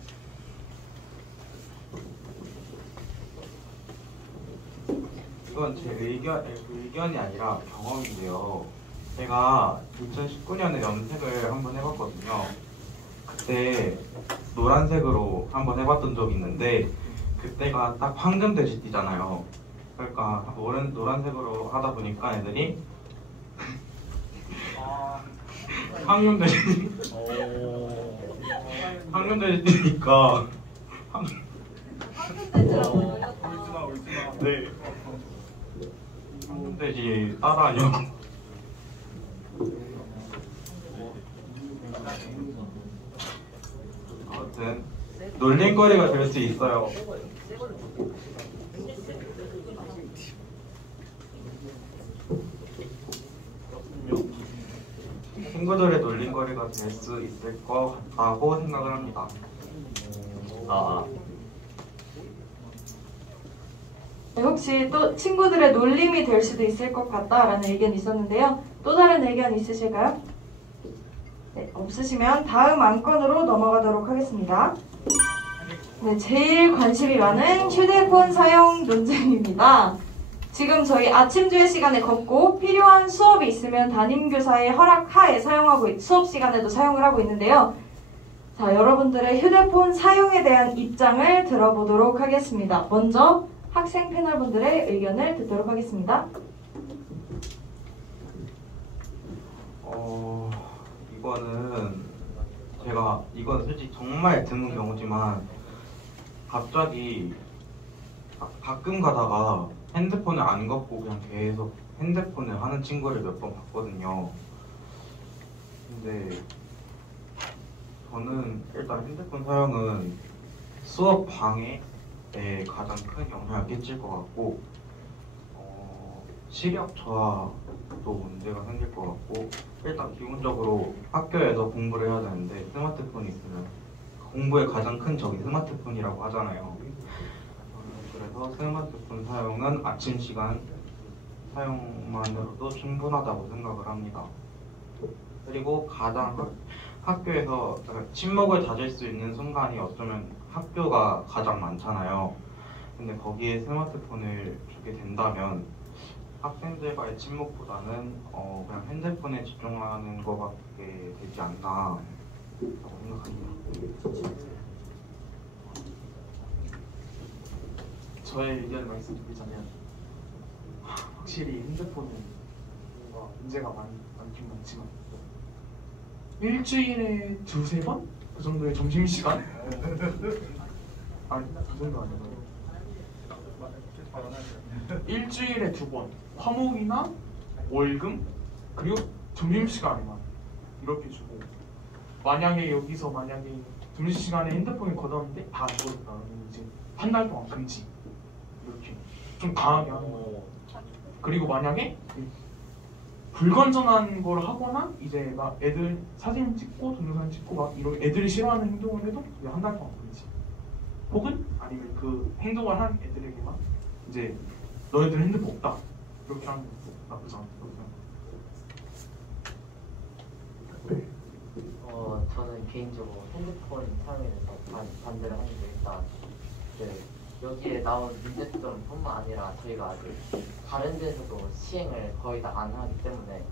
이건 제 의견이 아니라 경험인데요. 제가 2019년에 염색을 한번 해봤거든요. 그때 노란색으로 한번 해봤던 적이 있는데 그때가 딱 황금 돼지띠잖아요. 그러니까 노란색으로 하다 보니까 애들이 황금 돼지띠니까 네. 황금돼지 따라하냐고. 아무튼 놀림거리가 될 수 있어요. 친구들의 놀림거리가 될 수 있을 것 같다고 생각을 합니다. 네, 혹시 또 친구들의 놀림이 될 수도 있을 것 같다라는 의견이 있었는데요. 또 다른 의견 있으실까요? 네, 없으시면 다음 안건으로 넘어가도록 하겠습니다. 네, 제일 관심이 많은 휴대폰 사용 논쟁입니다. 지금 저희 아침 조회 시간에 걷고 필요한 수업이 있으면 담임교사의 허락하에 수업 시간에도 사용을 하고 있는데요. 자, 여러분들의 휴대폰 사용에 대한 입장을 들어보도록 하겠습니다. 먼저 학생 패널분들의 의견을 듣도록 하겠습니다. 이건 솔직히 정말 드문 경우지만 갑자기 가끔 가다가 핸드폰을 안 갖고 그냥 계속 핸드폰을 하는 친구를 몇 번 봤거든요. 근데 저는 일단 핸드폰 사용은 수업 방해에 가장 큰 영향을 끼칠 것 같고 시력 저하도 문제가 생길 것 같고 일단 기본적으로 학교에서 공부를 해야 되는데 스마트폰이 있으면 공부의 가장 큰 적이 스마트폰이라고 하잖아요. 그래서 스마트폰 사용은 아침 시간 사용만으로도 충분하다고 생각을 합니다. 그리고 가장 학교에서 침묵을 다질 수 있는 순간이 어쩌면 학교가 가장 많잖아요. 근데 거기에 스마트폰을 주게 된다면 학생들과의 침묵보다는 그냥 핸드폰에 집중하는 것밖에 되지 않나 생각합니다. 저의 의견을 말씀드리자면 확실히 핸드폰은 뭔가 문제가 많긴 많지만 일주일에 두세 번? 그 정도의 점심시간? 아니 그 정도 아니고 일주일에 2번 화목이나 월금 그리고 점심시간에만 이렇게 주고 만약에 여기서 점심시간에 핸드폰을 걷었는데 다 안 걷었다 그러면 이제 한 달 동안 금지 이렇게 좀 강하게 하는 거예요. 그리고 만약에 불건전한 걸 하거나 이제 막 애들 사진 찍고 동영상 찍고 막 이런 애들이 싫어하는 행동을 해도 한 달 동안 금지. 혹은 아니면 그 행동을 한 애들에게만 이제 너희들은 핸드폰 없다 이렇게 하는 거 나쁘지 않다고 저는 개인적으로 핸드폰 사용에 대해서 반대를 하는데 일단 여기에 나온 문제점뿐만 아니라 저희가 아직 다른 데서도 시행을 거의 다 안 하기 때문에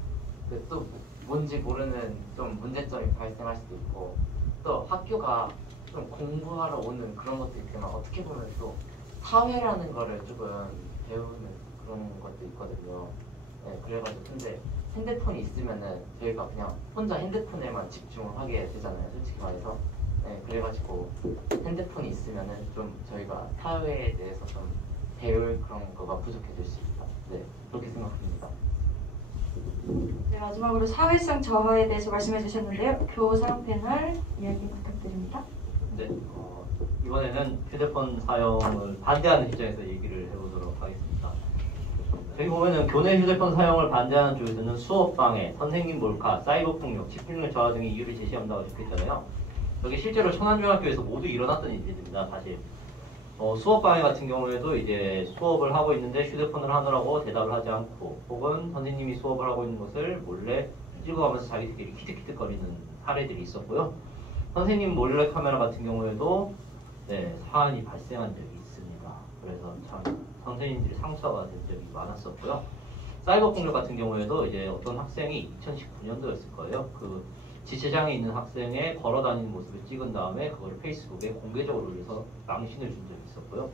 또 뭔지 모르는 좀 문제점이 발생할 수도 있고 또 학교가 좀 공부하러 오는 그런 것도 있지만 어떻게 보면 또 사회라는 거를 조금 배우는 그런 것도 있거든요. 네, 그래가지고 근데 핸드폰이 있으면은 저희가 그냥 혼자 핸드폰에만 집중을 하게 되잖아요, 솔직히 말해서. 네, 그래가지고 핸드폰이 있으면은 좀 저희가 사회에 대해서 좀 배울 그런 거가 부족해질 수 있다. 네, 그렇게 생각합니다. 네, 마지막으로 사회성 저하에 대해서 말씀해 주셨는데요. 교사 패널 이야기 부탁드립니다. 네, 이번에는 휴대폰 사용을 반대하는 입장에서 얘기를 해보도록 하겠습니다. 여기 보면은 교내 휴대폰 사용을 반대하는 쪽에서는 수업 방해, 선생님 몰카, 사이버 폭력, 집중력 저하 등의 이유를 제시한다고 적혀있잖아요. 여기 실제로 천안중학교에서 모두 일어났던 일들입니다. 사실 수업 방해 같은 경우에도 이제 수업을 하고 있는데 휴대폰을 하느라고 대답을 하지 않고 혹은 선생님이 수업을 하고 있는 것을 몰래 찍어가면서 자기들끼리 키득키득거리는 사례들이 있었고요. 선생님 몰래 카메라 같은 경우에도 네, 사안이 발생한 적이 있습니다. 그래서 참 선생님들이 상처가 된 적이 많았었고요. 사이버 폭력 같은 경우에도 이제 어떤 학생이 2019년도였을 거예요. 그 지체장애 있는 학생의 걸어다니는 모습을 찍은 다음에 그거를 페이스북에 공개적으로 올려서 망신을 준 적이 있었고요.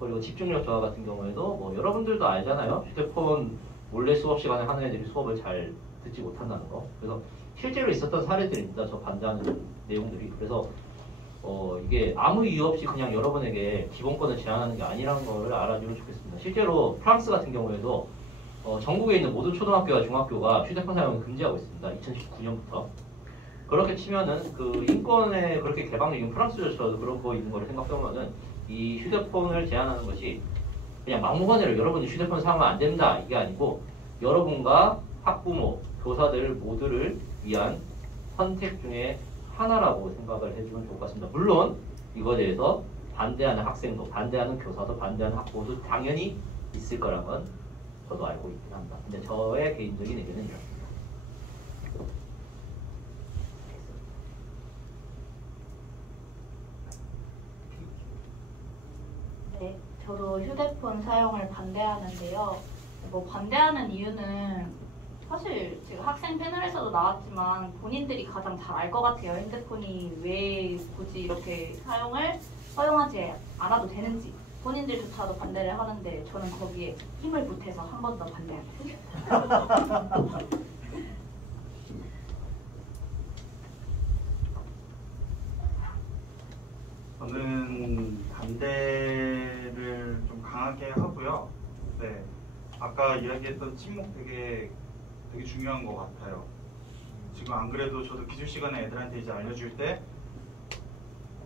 그리고 집중력 저하 같은 경우에도 뭐 여러분들도 알잖아요. 휴대폰 몰래 수업 시간에 하는 애들이 수업을 잘 듣지 못한다는 거. 그래서 실제로 있었던 사례들입니다. 저 반대하는 내용들이. 그래서 이게 아무 이유 없이 그냥 여러분에게 기본권을 제한하는 게 아니라는 거를 알아주면 좋겠습니다. 실제로 프랑스 같은 경우에도 전국에 있는 모든 초등학교와 중학교가 휴대폰 사용을 금지하고 있습니다. 2019년부터. 그렇게 치면은 그 인권에 그렇게 개방적인 프랑스조차도 그런 거 있는 거를 생각해보면은 이 휴대폰을 제한하는 것이 그냥 막무가내로 여러분이 휴대폰 사용하면 안 된다 이게 아니고 여러분과 학부모, 교사들 모두를 위한 선택 중에 하나라고 생각을 해주면 좋을 것 같습니다. 물론 이거에 대해서 반대하는 학생도, 반대하는 교사도, 반대하는 학부모도 당연히 있을 거란 건 저도 알고 있긴 합니다. 근데 저의 개인적인 의견은 이렇습니다. 네, 저도 휴대폰 사용을 반대하는데요. 뭐 반대하는 이유는 사실 지금 학생 패널에서도 나왔지만 본인들이 가장 잘 알 것 같아요. 핸드폰이 왜 굳이 이렇게 사용하지 않아도 되는지 본인들조차도 반대를 하는데 저는 거기에 힘을 보태서 한 번 더 반대합니다. 저는 반대를 좀 강하게 하고요. 네, 아까 이야기했던 침묵 되게 중요한 것 같아요. 지금 안 그래도 저도 기술 시간에 애들한테 이제 알려줄 때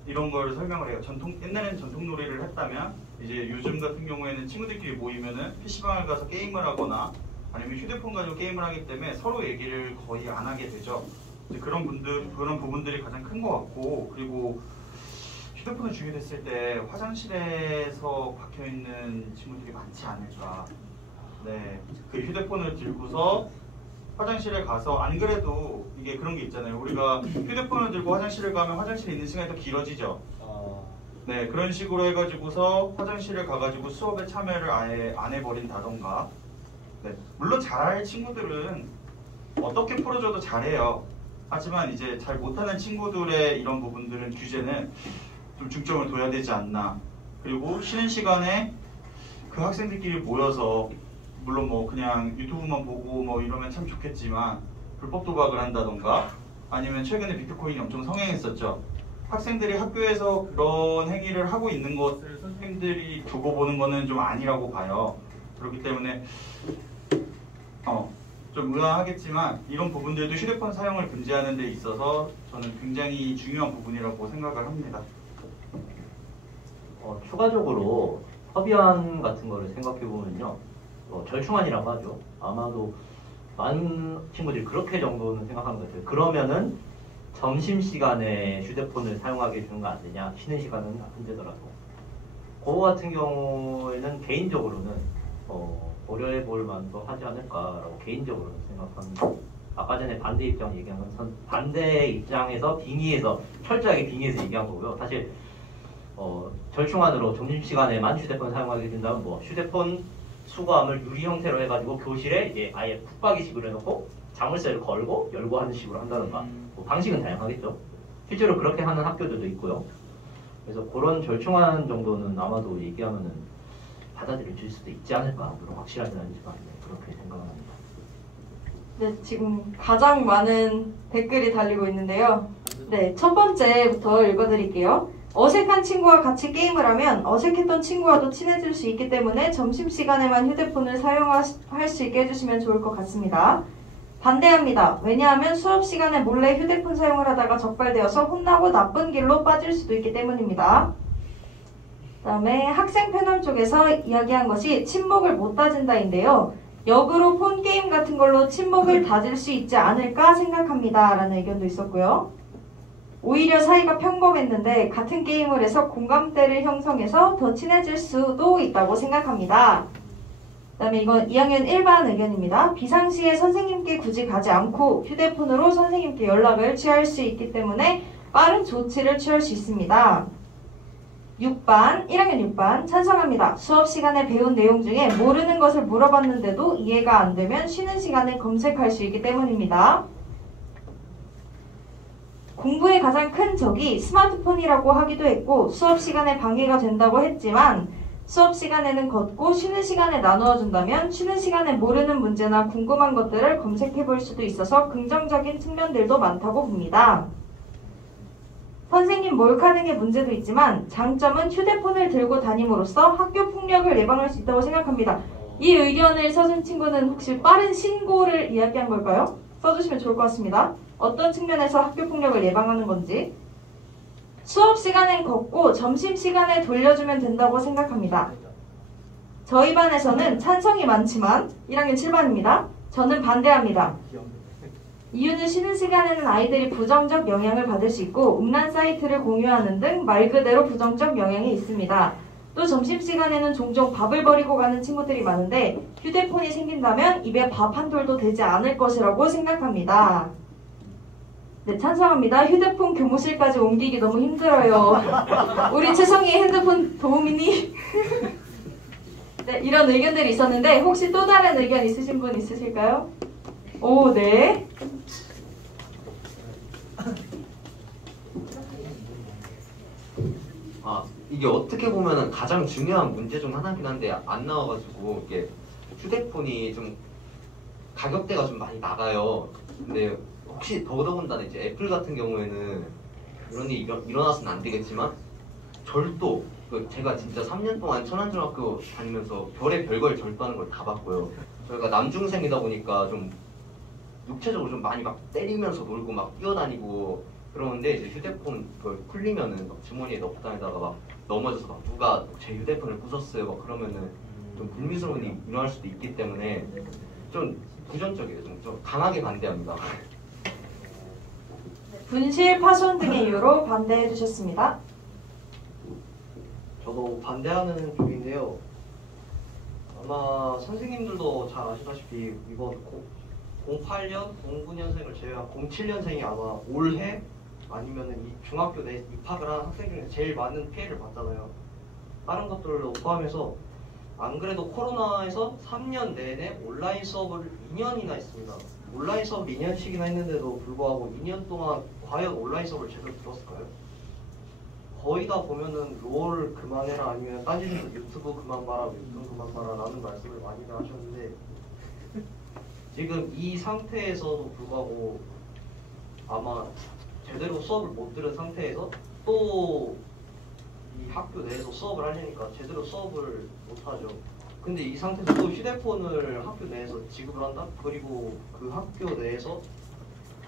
이런 걸 설명을 해요. 옛날에는 전통 놀이를 했다면 이제 요즘 같은 경우에는 친구들끼리 모이면은 PC방을 가서 게임을 하거나 아니면 휴대폰 가지고 게임을 하기 때문에 서로 얘기를 거의 안 하게 되죠. 이제 그런 부분들이 가장 큰 것 같고, 그리고 휴대폰을 주게 됐을 때 화장실에서 박혀 있는 친구들이 많지 않을까. 네, 그 휴대폰을 들고서 화장실에 가서, 안 그래도 이게 그런 게 있잖아요. 우리가 휴대폰을 들고 화장실을 가면 화장실에 있는 시간이 더 길어지죠. 네, 그런 식으로 해가지고서 화장실에 가가지고 수업에 참여를 아예 안 해버린다던가. 네, 물론 잘할 친구들은 어떻게 풀어줘도 잘해요. 하지만 이제 잘 못하는 친구들의 이런 부분들은 규제는 좀 중점을 둬야 되지 않나. 그리고 쉬는 시간에 그 학생들끼리 모여서, 물론 뭐 그냥 유튜브만 보고 뭐 이러면 참 좋겠지만 불법 도박을 한다던가, 아니면 최근에 비트코인이 엄청 성행했었죠. 학생들이 학교에서 그런 행위를 하고 있는 것을 선생님들이 두고 보는 거는 좀 아니라고 봐요. 그렇기 때문에 좀 의아하겠지만 이런 부분들도 휴대폰 사용을 금지하는 데 있어서 저는 굉장히 중요한 부분이라고 생각을 합니다. 추가적으로 협의안 같은 거를 생각해 보면요, 절충안이라고 하죠. 아마도 많은 친구들이 그렇게 정도는 생각하는 것 같아요. 그러면은 점심시간에 휴대폰을 사용하게 해주는 거 안 되냐, 쉬는 시간은 안 되더라도. 그거 같은 경우에는 개인적으로는 고려해 볼 만도 하지 않을까라고 개인적으로는 생각합니다. 아까 전에 반대 입장 얘기한 건 반대 입장에서 빙의해서 철저하게 빙의해서 얘기한 거고요. 사실 절충안으로 점심시간에만 휴대폰 사용하게 된다면 뭐 휴대폰 수거함을 유리 형태로 해가지고 교실에 이제 아예 붙박이식으로 해놓고 자물쇠를 걸고 열고 하는 식으로 한다던가 뭐 방식은 다양하겠죠. 실제로 그렇게 하는 학교들도 있고요. 그래서 그런 절충안 정도는 아마도 얘기하면은 받아들여질 수도 있지 않을까. 물론 확실하진 아니지만 그렇게 생각합니다. 네, 지금 가장 많은 댓글이 달리고 있는데요. 네, 첫 번째부터 읽어드릴게요. 어색한 친구와 같이 게임을 하면 어색했던 친구와도 친해질 수 있기 때문에 점심시간에만 휴대폰을 사용할 수 있게 해주시면 좋을 것 같습니다. 반대합니다. 왜냐하면 수업 시간에 몰래 휴대폰 사용을 하다가 적발되어서 혼나고 나쁜 길로 빠질 수도 있기 때문입니다. 그 다음에 학생 패널 쪽에서 이야기한 것이 친목을 못 다진다인데요. 역으로 폰게임 같은 걸로 친목을 다질 수 있지 않을까 생각합니다. 라는 의견도 있었고요. 오히려 사이가 평범했는데 같은 게임을 해서 공감대를 형성해서 더 친해질 수도 있다고 생각합니다. 그 다음에 이건 2학년 1반 의견입니다. 비상시에 선생님께 굳이 가지 않고 휴대폰으로 선생님께 연락을 취할 수 있기 때문에 빠른 조치를 취할 수 있습니다. 6반, 1학년 6반 찬성합니다. 수업 시간에 배운 내용 중에 모르는 것을 물어봤는데도 이해가 안 되면 쉬는 시간에 검색할 수 있기 때문입니다. 공부의 가장 큰 적이 스마트폰이라고 하기도 했고 수업 시간에 방해가 된다고 했지만 수업 시간에는 걷고 쉬는 시간에 나누어 준다면 쉬는 시간에 모르는 문제나 궁금한 것들을 검색해 볼 수도 있어서 긍정적인 측면들도 많다고 봅니다. 선생님 몰카등의 문제도 있지만 장점은 휴대폰을 들고 다님으로써 학교 폭력을 예방할 수 있다고 생각합니다. 이 의견을 써준 친구는 혹시 빠른 신고를 이야기한 걸까요? 써주시면 좋을 것 같습니다. 어떤 측면에서 학교 폭력을 예방하는 건지. 수업 시간엔 걷고 점심 시간에 돌려주면 된다고 생각합니다. 저희 반에서는 찬성이 많지만 1학년 7반입니다. 저는 반대합니다. 이유는 쉬는 시간에는 아이들이 부정적 영향을 받을 수 있고 음란 사이트를 공유하는 등 말 그대로 부정적 영향이 있습니다. 또 점심시간에는 종종 밥을 버리고 가는 친구들이 많은데 휴대폰이 생긴다면 입에 밥 한 돌도 되지 않을 것이라고 생각합니다. 네, 찬성합니다. 휴대폰 교무실까지 옮기기 너무 힘들어요. 우리 채성이 핸드폰 도우미니? 네, 이런 의견들이 있었는데 혹시 또 다른 의견 있으신 분 있으실까요? 오, 네. 이게 어떻게 보면은 가장 중요한 문제 중 하나긴 한데 안 나와가지고 이게 휴대폰이 좀 가격대가 좀 많이 나가요. 근데 혹시 더더군다나 이제 애플 같은 경우에는 이런 일이 일어나서는 안 되겠지만 절도 제가 진짜 3년 동안 천안중학교 다니면서 별의 별걸 절도하는 걸 다 봤고요. 저희가 남중생이다 보니까 좀 육체적으로 좀 많이 막 때리면서 놀고 막 뛰어다니고 그러는데 이제 휴대폰 풀리면은 막 주머니에 넣고 다니다가 막 넘어져서 막 누가 제 휴대폰을 부쉈어요 막 그러면은 좀 불미스러운 일이 일어날 수도 있기 때문에 좀 부정적이에요. 좀 강하게 반대합니다. 분실, 파손 등의 이유로 반대해 주셨습니다. 저도 반대하는 쪽인데요. 아마 선생님들도 잘 아시다시피 이번 08년, 09년생을 제외한 07년생이 아마 올해 아니면은 이 중학교 내 입학을 한 학생 중에 제일 많은 피해를 봤잖아요. 다른 것들도 포함해서 안 그래도 코로나에서 3년 내내 온라인 수업을 2년이나 했습니다. 온라인 수업 2년씩이나 했는데도 불구하고 2년 동안 과연 온라인 수업을 제대로 들었을까요? 거의 다 보면은 롤 그만해라 아니면 딴짓에서 유튜브 그만 봐라 유튜브 그만 봐라 라는 말씀을 많이들 하셨는데 지금 이 상태에서도 불구하고 아마 제대로 수업을 못 들은 상태에서 또 이 학교 내에서 수업을 하려니까 제대로 수업을 못하죠. 근데 이 상태에서 또 휴대폰을 학교 내에서 지급을 한다? 그리고 그 학교 내에서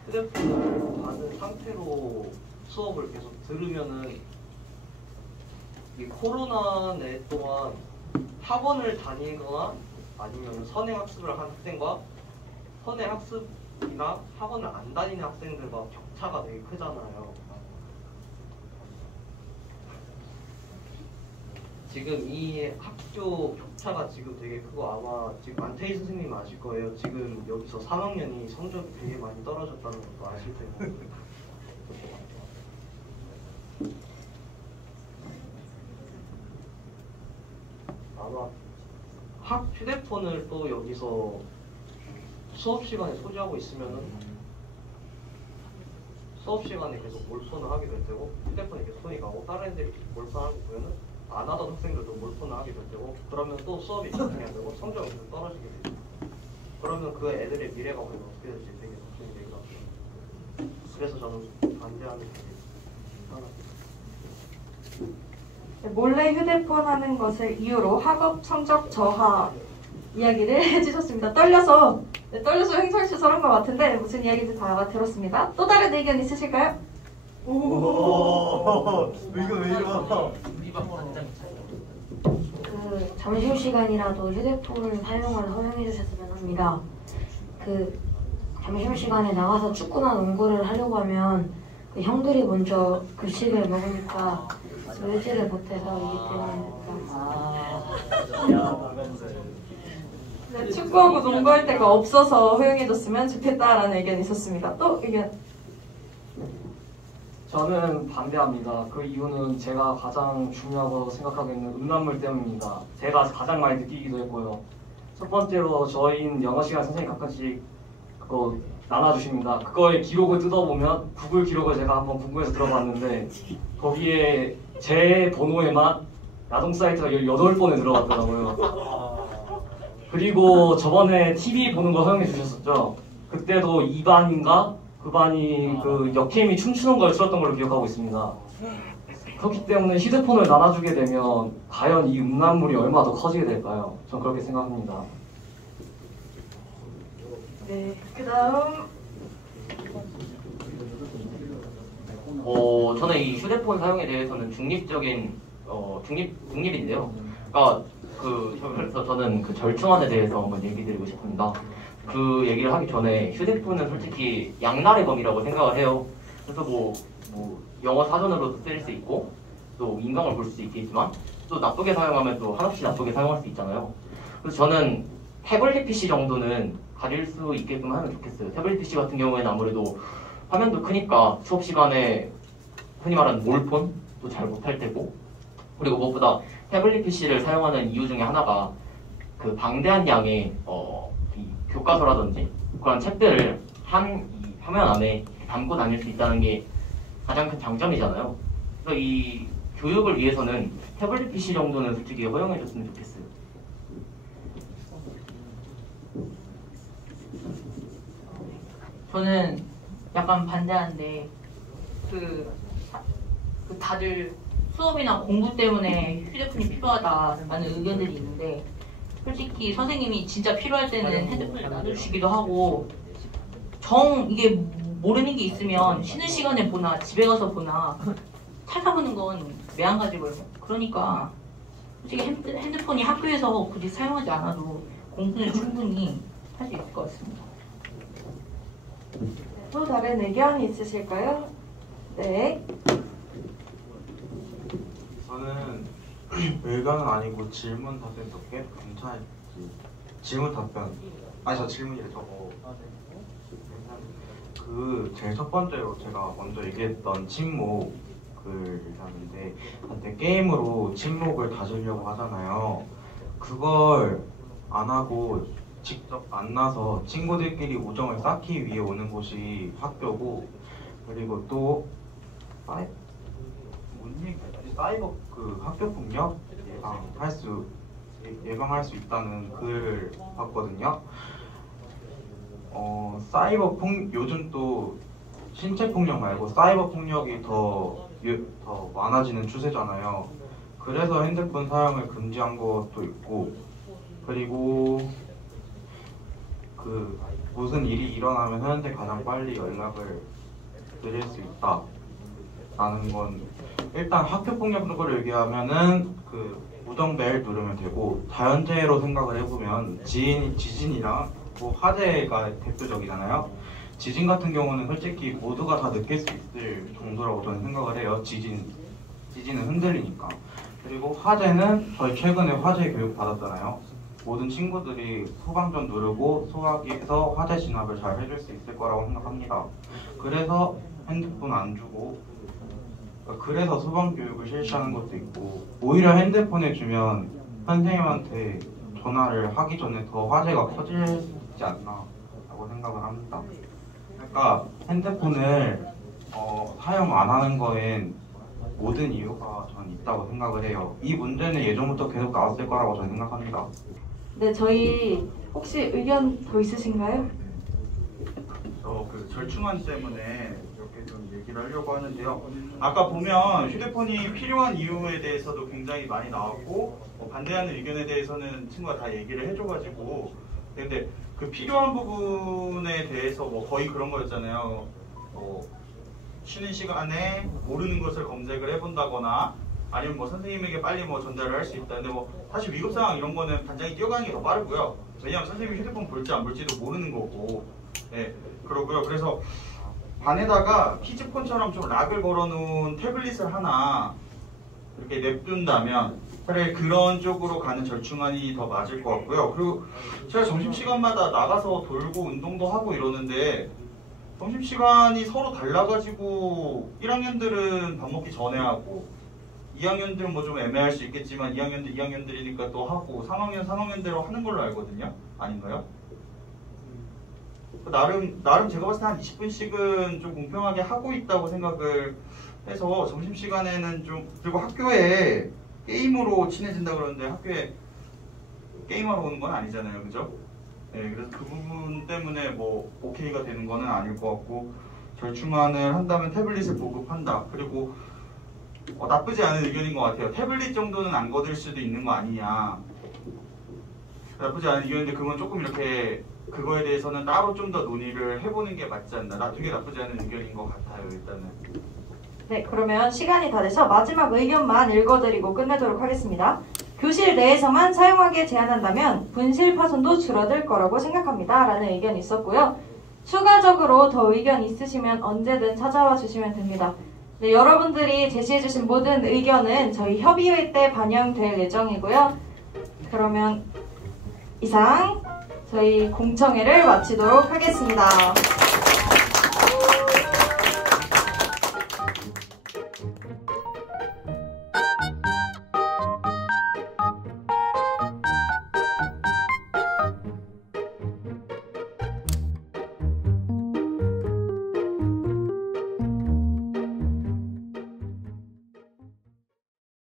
휴대폰을 받은 상태로 수업을 계속 들으면은 이 코로나 내 동안 학원을 다니거나 아니면 선행학습을 한 학생과 선행학습이나 학원을 안 다니는 학생들과 격차가 되게 크잖아요. 지금 이 학교 격차가 지금 되게 크고 아마 지금 안태희 선생님 아실 거예요. 지금 여기서 3학년이 성적이 되게 많이 떨어졌다는 것도 아실 테고 아마 휴대폰을 또 여기서 수업 시간에 소지하고 있으면은 수업 시간에 계속 몰폰을 하게 될 테고 휴대폰이 계속 손이 가고 다른 애들이 몰폰하는 거 보면은 안 하던 학생들도 몰폰을 하게 될 테고 그러면 또 수업이 집중이 안 되고 성적이 계속 떨어지게 되죠. 그러면 그 애들의 미래가 과연 어떻게 될지 되게 걱정이 되기도 하고 그래서 저는 반대하는 게 편합니다. 몰래 휴대폰 하는 것을 이유로 학업 성적 저하 이야기를 해주셨습니다. 떨려서 횡설수설한 것 같은데 무슨 이야기인지 다 들었습니다. 또 다른 의견 있으실까요? 이거 왜 이러나? 그 점심시간이라도 휴대폰을 사용을 허용해 주셨으면 합니다. 그 점심시간에 나가서 축구나 농구를 하려고 하면 그 형들이 먼저 급식을 먹으니까 놀지를 못해서 이기 때문에 네, 축구하고 농구할 데가 없어서 허용해줬으면 좋겠다라는 의견이 있었습니다. 또 의견? 저는 반대합니다. 그 이유는 제가 가장 중요하고 생각하기에는 음란물 때문입니다. 제가 가장 많이 느끼기도 했고요. 첫 번째로 저희는 영어 시간 선생님 가끔씩 그거 나눠주십니다. 그거의 기록을 뜯어보면 구글 기록을 제가 한번 궁금해서 들어봤는데 거기에 제 번호에만 야동 사이트가 18번에 들어갔더라고요. 그리고 저번에 TV 보는 거 허용해 주셨었죠. 그때도 2반인가? 그 반이 그 여캠이 춤추는 걸 틀었던 걸로 기억하고 있습니다. 그렇기 때문에 휴대폰을 나눠주게 되면 과연 이 음란물이 얼마나 더 커지게 될까요? 전 그렇게 생각합니다. 네, 그 다음 저는 이 휴대폰 사용에 대해서는 중립인데요. 그러니까 그래서 저는 그 절충안에 대해서 한번 얘기 드리고 싶습니다. 그 얘기를 하기 전에 휴대폰은 솔직히 양날의 검이라고 생각을 해요. 그래서 뭐 영어 사전으로도 쓸 수 있고 또 인강을 볼 수 있겠지만 또 나쁘게 사용하면 또 한없이 나쁘게 사용할 수 있잖아요. 그래서 저는 태블릿 PC 정도는 가질 수 있게끔 하면 좋겠어요. 태블릿 PC 같은 경우에는 아무래도 화면도 크니까 수업 시간에 흔히 말하는 몰폰도 잘 못할 테고 그리고 무엇보다 태블릿 PC를 사용하는 이유 중에 하나가 그 방대한 양의 이 교과서라든지 그런 책들을 이 화면 안에 담고 다닐 수 있다는 게 가장 큰 장점이잖아요. 그래서 이 교육을 위해서는 태블릿 PC 정도는 솔직히 허용해줬으면 좋겠어요. 저는 약간 반대하는데 그 다들 수업이나 공부 때문에 휴대폰이 필요하다라는 의견들이 있는데 솔직히 선생님이 진짜 필요할 때는 핸드폰을 놔두시기도 하고 이게 모르는 게 있으면 쉬는 시간에 보나 집에 가서 보나 찾아보는 건 매한가지고요. 그러니까 솔직히 핸드폰이 학교에서 굳이 사용하지 않아도 공부는 충분히 할 수 있을 것 같습니다. 또 다른 의견이 있으실까요? 네. 저는 의견은 아니고 질문 답변 몇개 괜찮을지 질문 답변 저 질문이래 저거 그 제일 첫 번째로 제가 먼저 얘기했던 침묵을 얘기하는데 한때 게임으로 침묵을 다지려고 하잖아요. 그걸 안 하고 직접 만나서 친구들끼리 우정을 쌓기 위해 오는 곳이 학교고 그리고 또 사이버 그 학교 폭력 예방할 수 있다는 글을 봤거든요. 사이버 요즘 또 신체 폭력 말고 사이버 폭력이 더 많아지는 추세잖아요. 그래서 핸드폰 사용을 금지한 것도 있고 그리고 그 무슨 일이 일어나면 현재 가장 빨리 연락을 드릴 수 있다라는 건 일단 학교 폭력을 얘기하면은 그 우정벨 누르면 되고 자연재해로 생각을 해보면 지진이랑 뭐 화재가 대표적이잖아요. 지진 같은 경우는 솔직히 모두가 다 느낄 수 있을 정도라고 저는 생각을 해요. 지진은 흔들리니까. 그리고 화재는 저희 최근에 화재 교육 받았잖아요. 모든 친구들이 소방전 누르고 소화기에서 화재 진압을 잘 해줄 수 있을 거라고 생각합니다. 그래서 핸드폰 안 주고 그래서 소방교육을 실시하는 것도 있고 오히려 핸드폰을 주면 선생님한테 전화를 하기 전에 더 화제가 커지지 않나 라고 생각을 합니다. 그러니까 핸드폰을 사용 안 하는 거엔 모든 이유가 저는 있다고 생각을 해요. 이 문제는 예전부터 계속 나왔을 거라고 저는 생각합니다. 네, 저희 혹시 의견 더 있으신가요? 그 절충안 때문에 이렇게 좀 얘기를 하려고 하는데요. 아까 보면 휴대폰이 필요한 이유에 대해서도 굉장히 많이 나왔고 반대하는 의견에 대해서는 친구가 다 얘기를 해줘가지고 근데 그 필요한 부분에 대해서 뭐 거의 그런 거였잖아요. 쉬는 시간에 모르는 것을 검색을 해본다거나 아니면 뭐 선생님에게 빨리 뭐 전달을 할 수 있다. 근데 뭐 사실 위급 상황 이런 거는 반장이 뛰어가는 게 더 빠르고요. 왜냐하면 선생님이 휴대폰 볼지 안 볼지도 모르는 거고. 네, 그러고요. 그래서 반에다가 키즈폰처럼 좀 락을 걸어놓은 태블릿을 하나 이렇게 냅둔다면 차라리 그런 쪽으로 가는 절충안이 더 맞을 것 같고요. 그리고 제가 점심시간마다 나가서 돌고 운동도 하고 이러는데 점심시간이 서로 달라가지고 1학년들은 밥 먹기 전에 하고 2학년들은 뭐 좀 애매할 수 있겠지만 2학년들이니까 또 하고 3학년대로 하는 걸로 알거든요. 아닌가요? 나름 제가 봤을 때 한 20분씩은 좀 공평하게 하고 있다고 생각을 해서 점심시간에는 좀 그리고 학교에 게임으로 친해진다 그러는데 학교에 게임하러 오는 건 아니잖아요. 그죠? 네, 그래서 그 부분 때문에 뭐 오케이가 되는 거는 아닐 것 같고 절충안을 한다면 태블릿을 보급한다. 그리고 나쁘지 않은 의견인 것 같아요. 태블릿 정도는 안 거들 수도 있는 거 아니냐. 나쁘지 않은 의견인데 그건 조금 이렇게 그거에 대해서는 따로 좀 더 논의를 해보는 게 맞지 않나. 되게 나쁘지 않은 의견인 것 같아요. 일단은. 네, 그러면 시간이 다 돼서 마지막 의견만 읽어드리고 끝내도록 하겠습니다. 교실 내에서만 사용하게 제한한다면 분실 파손도 줄어들 거라고 생각합니다. 라는 의견이 있었고요. 추가적으로 더 의견 있으시면 언제든 찾아와 주시면 됩니다. 네, 여러분들이 제시해주신 모든 의견은 저희 협의회 때 반영될 예정이고요. 그러면 이상 저희 공청회를 마치도록 하겠습니다.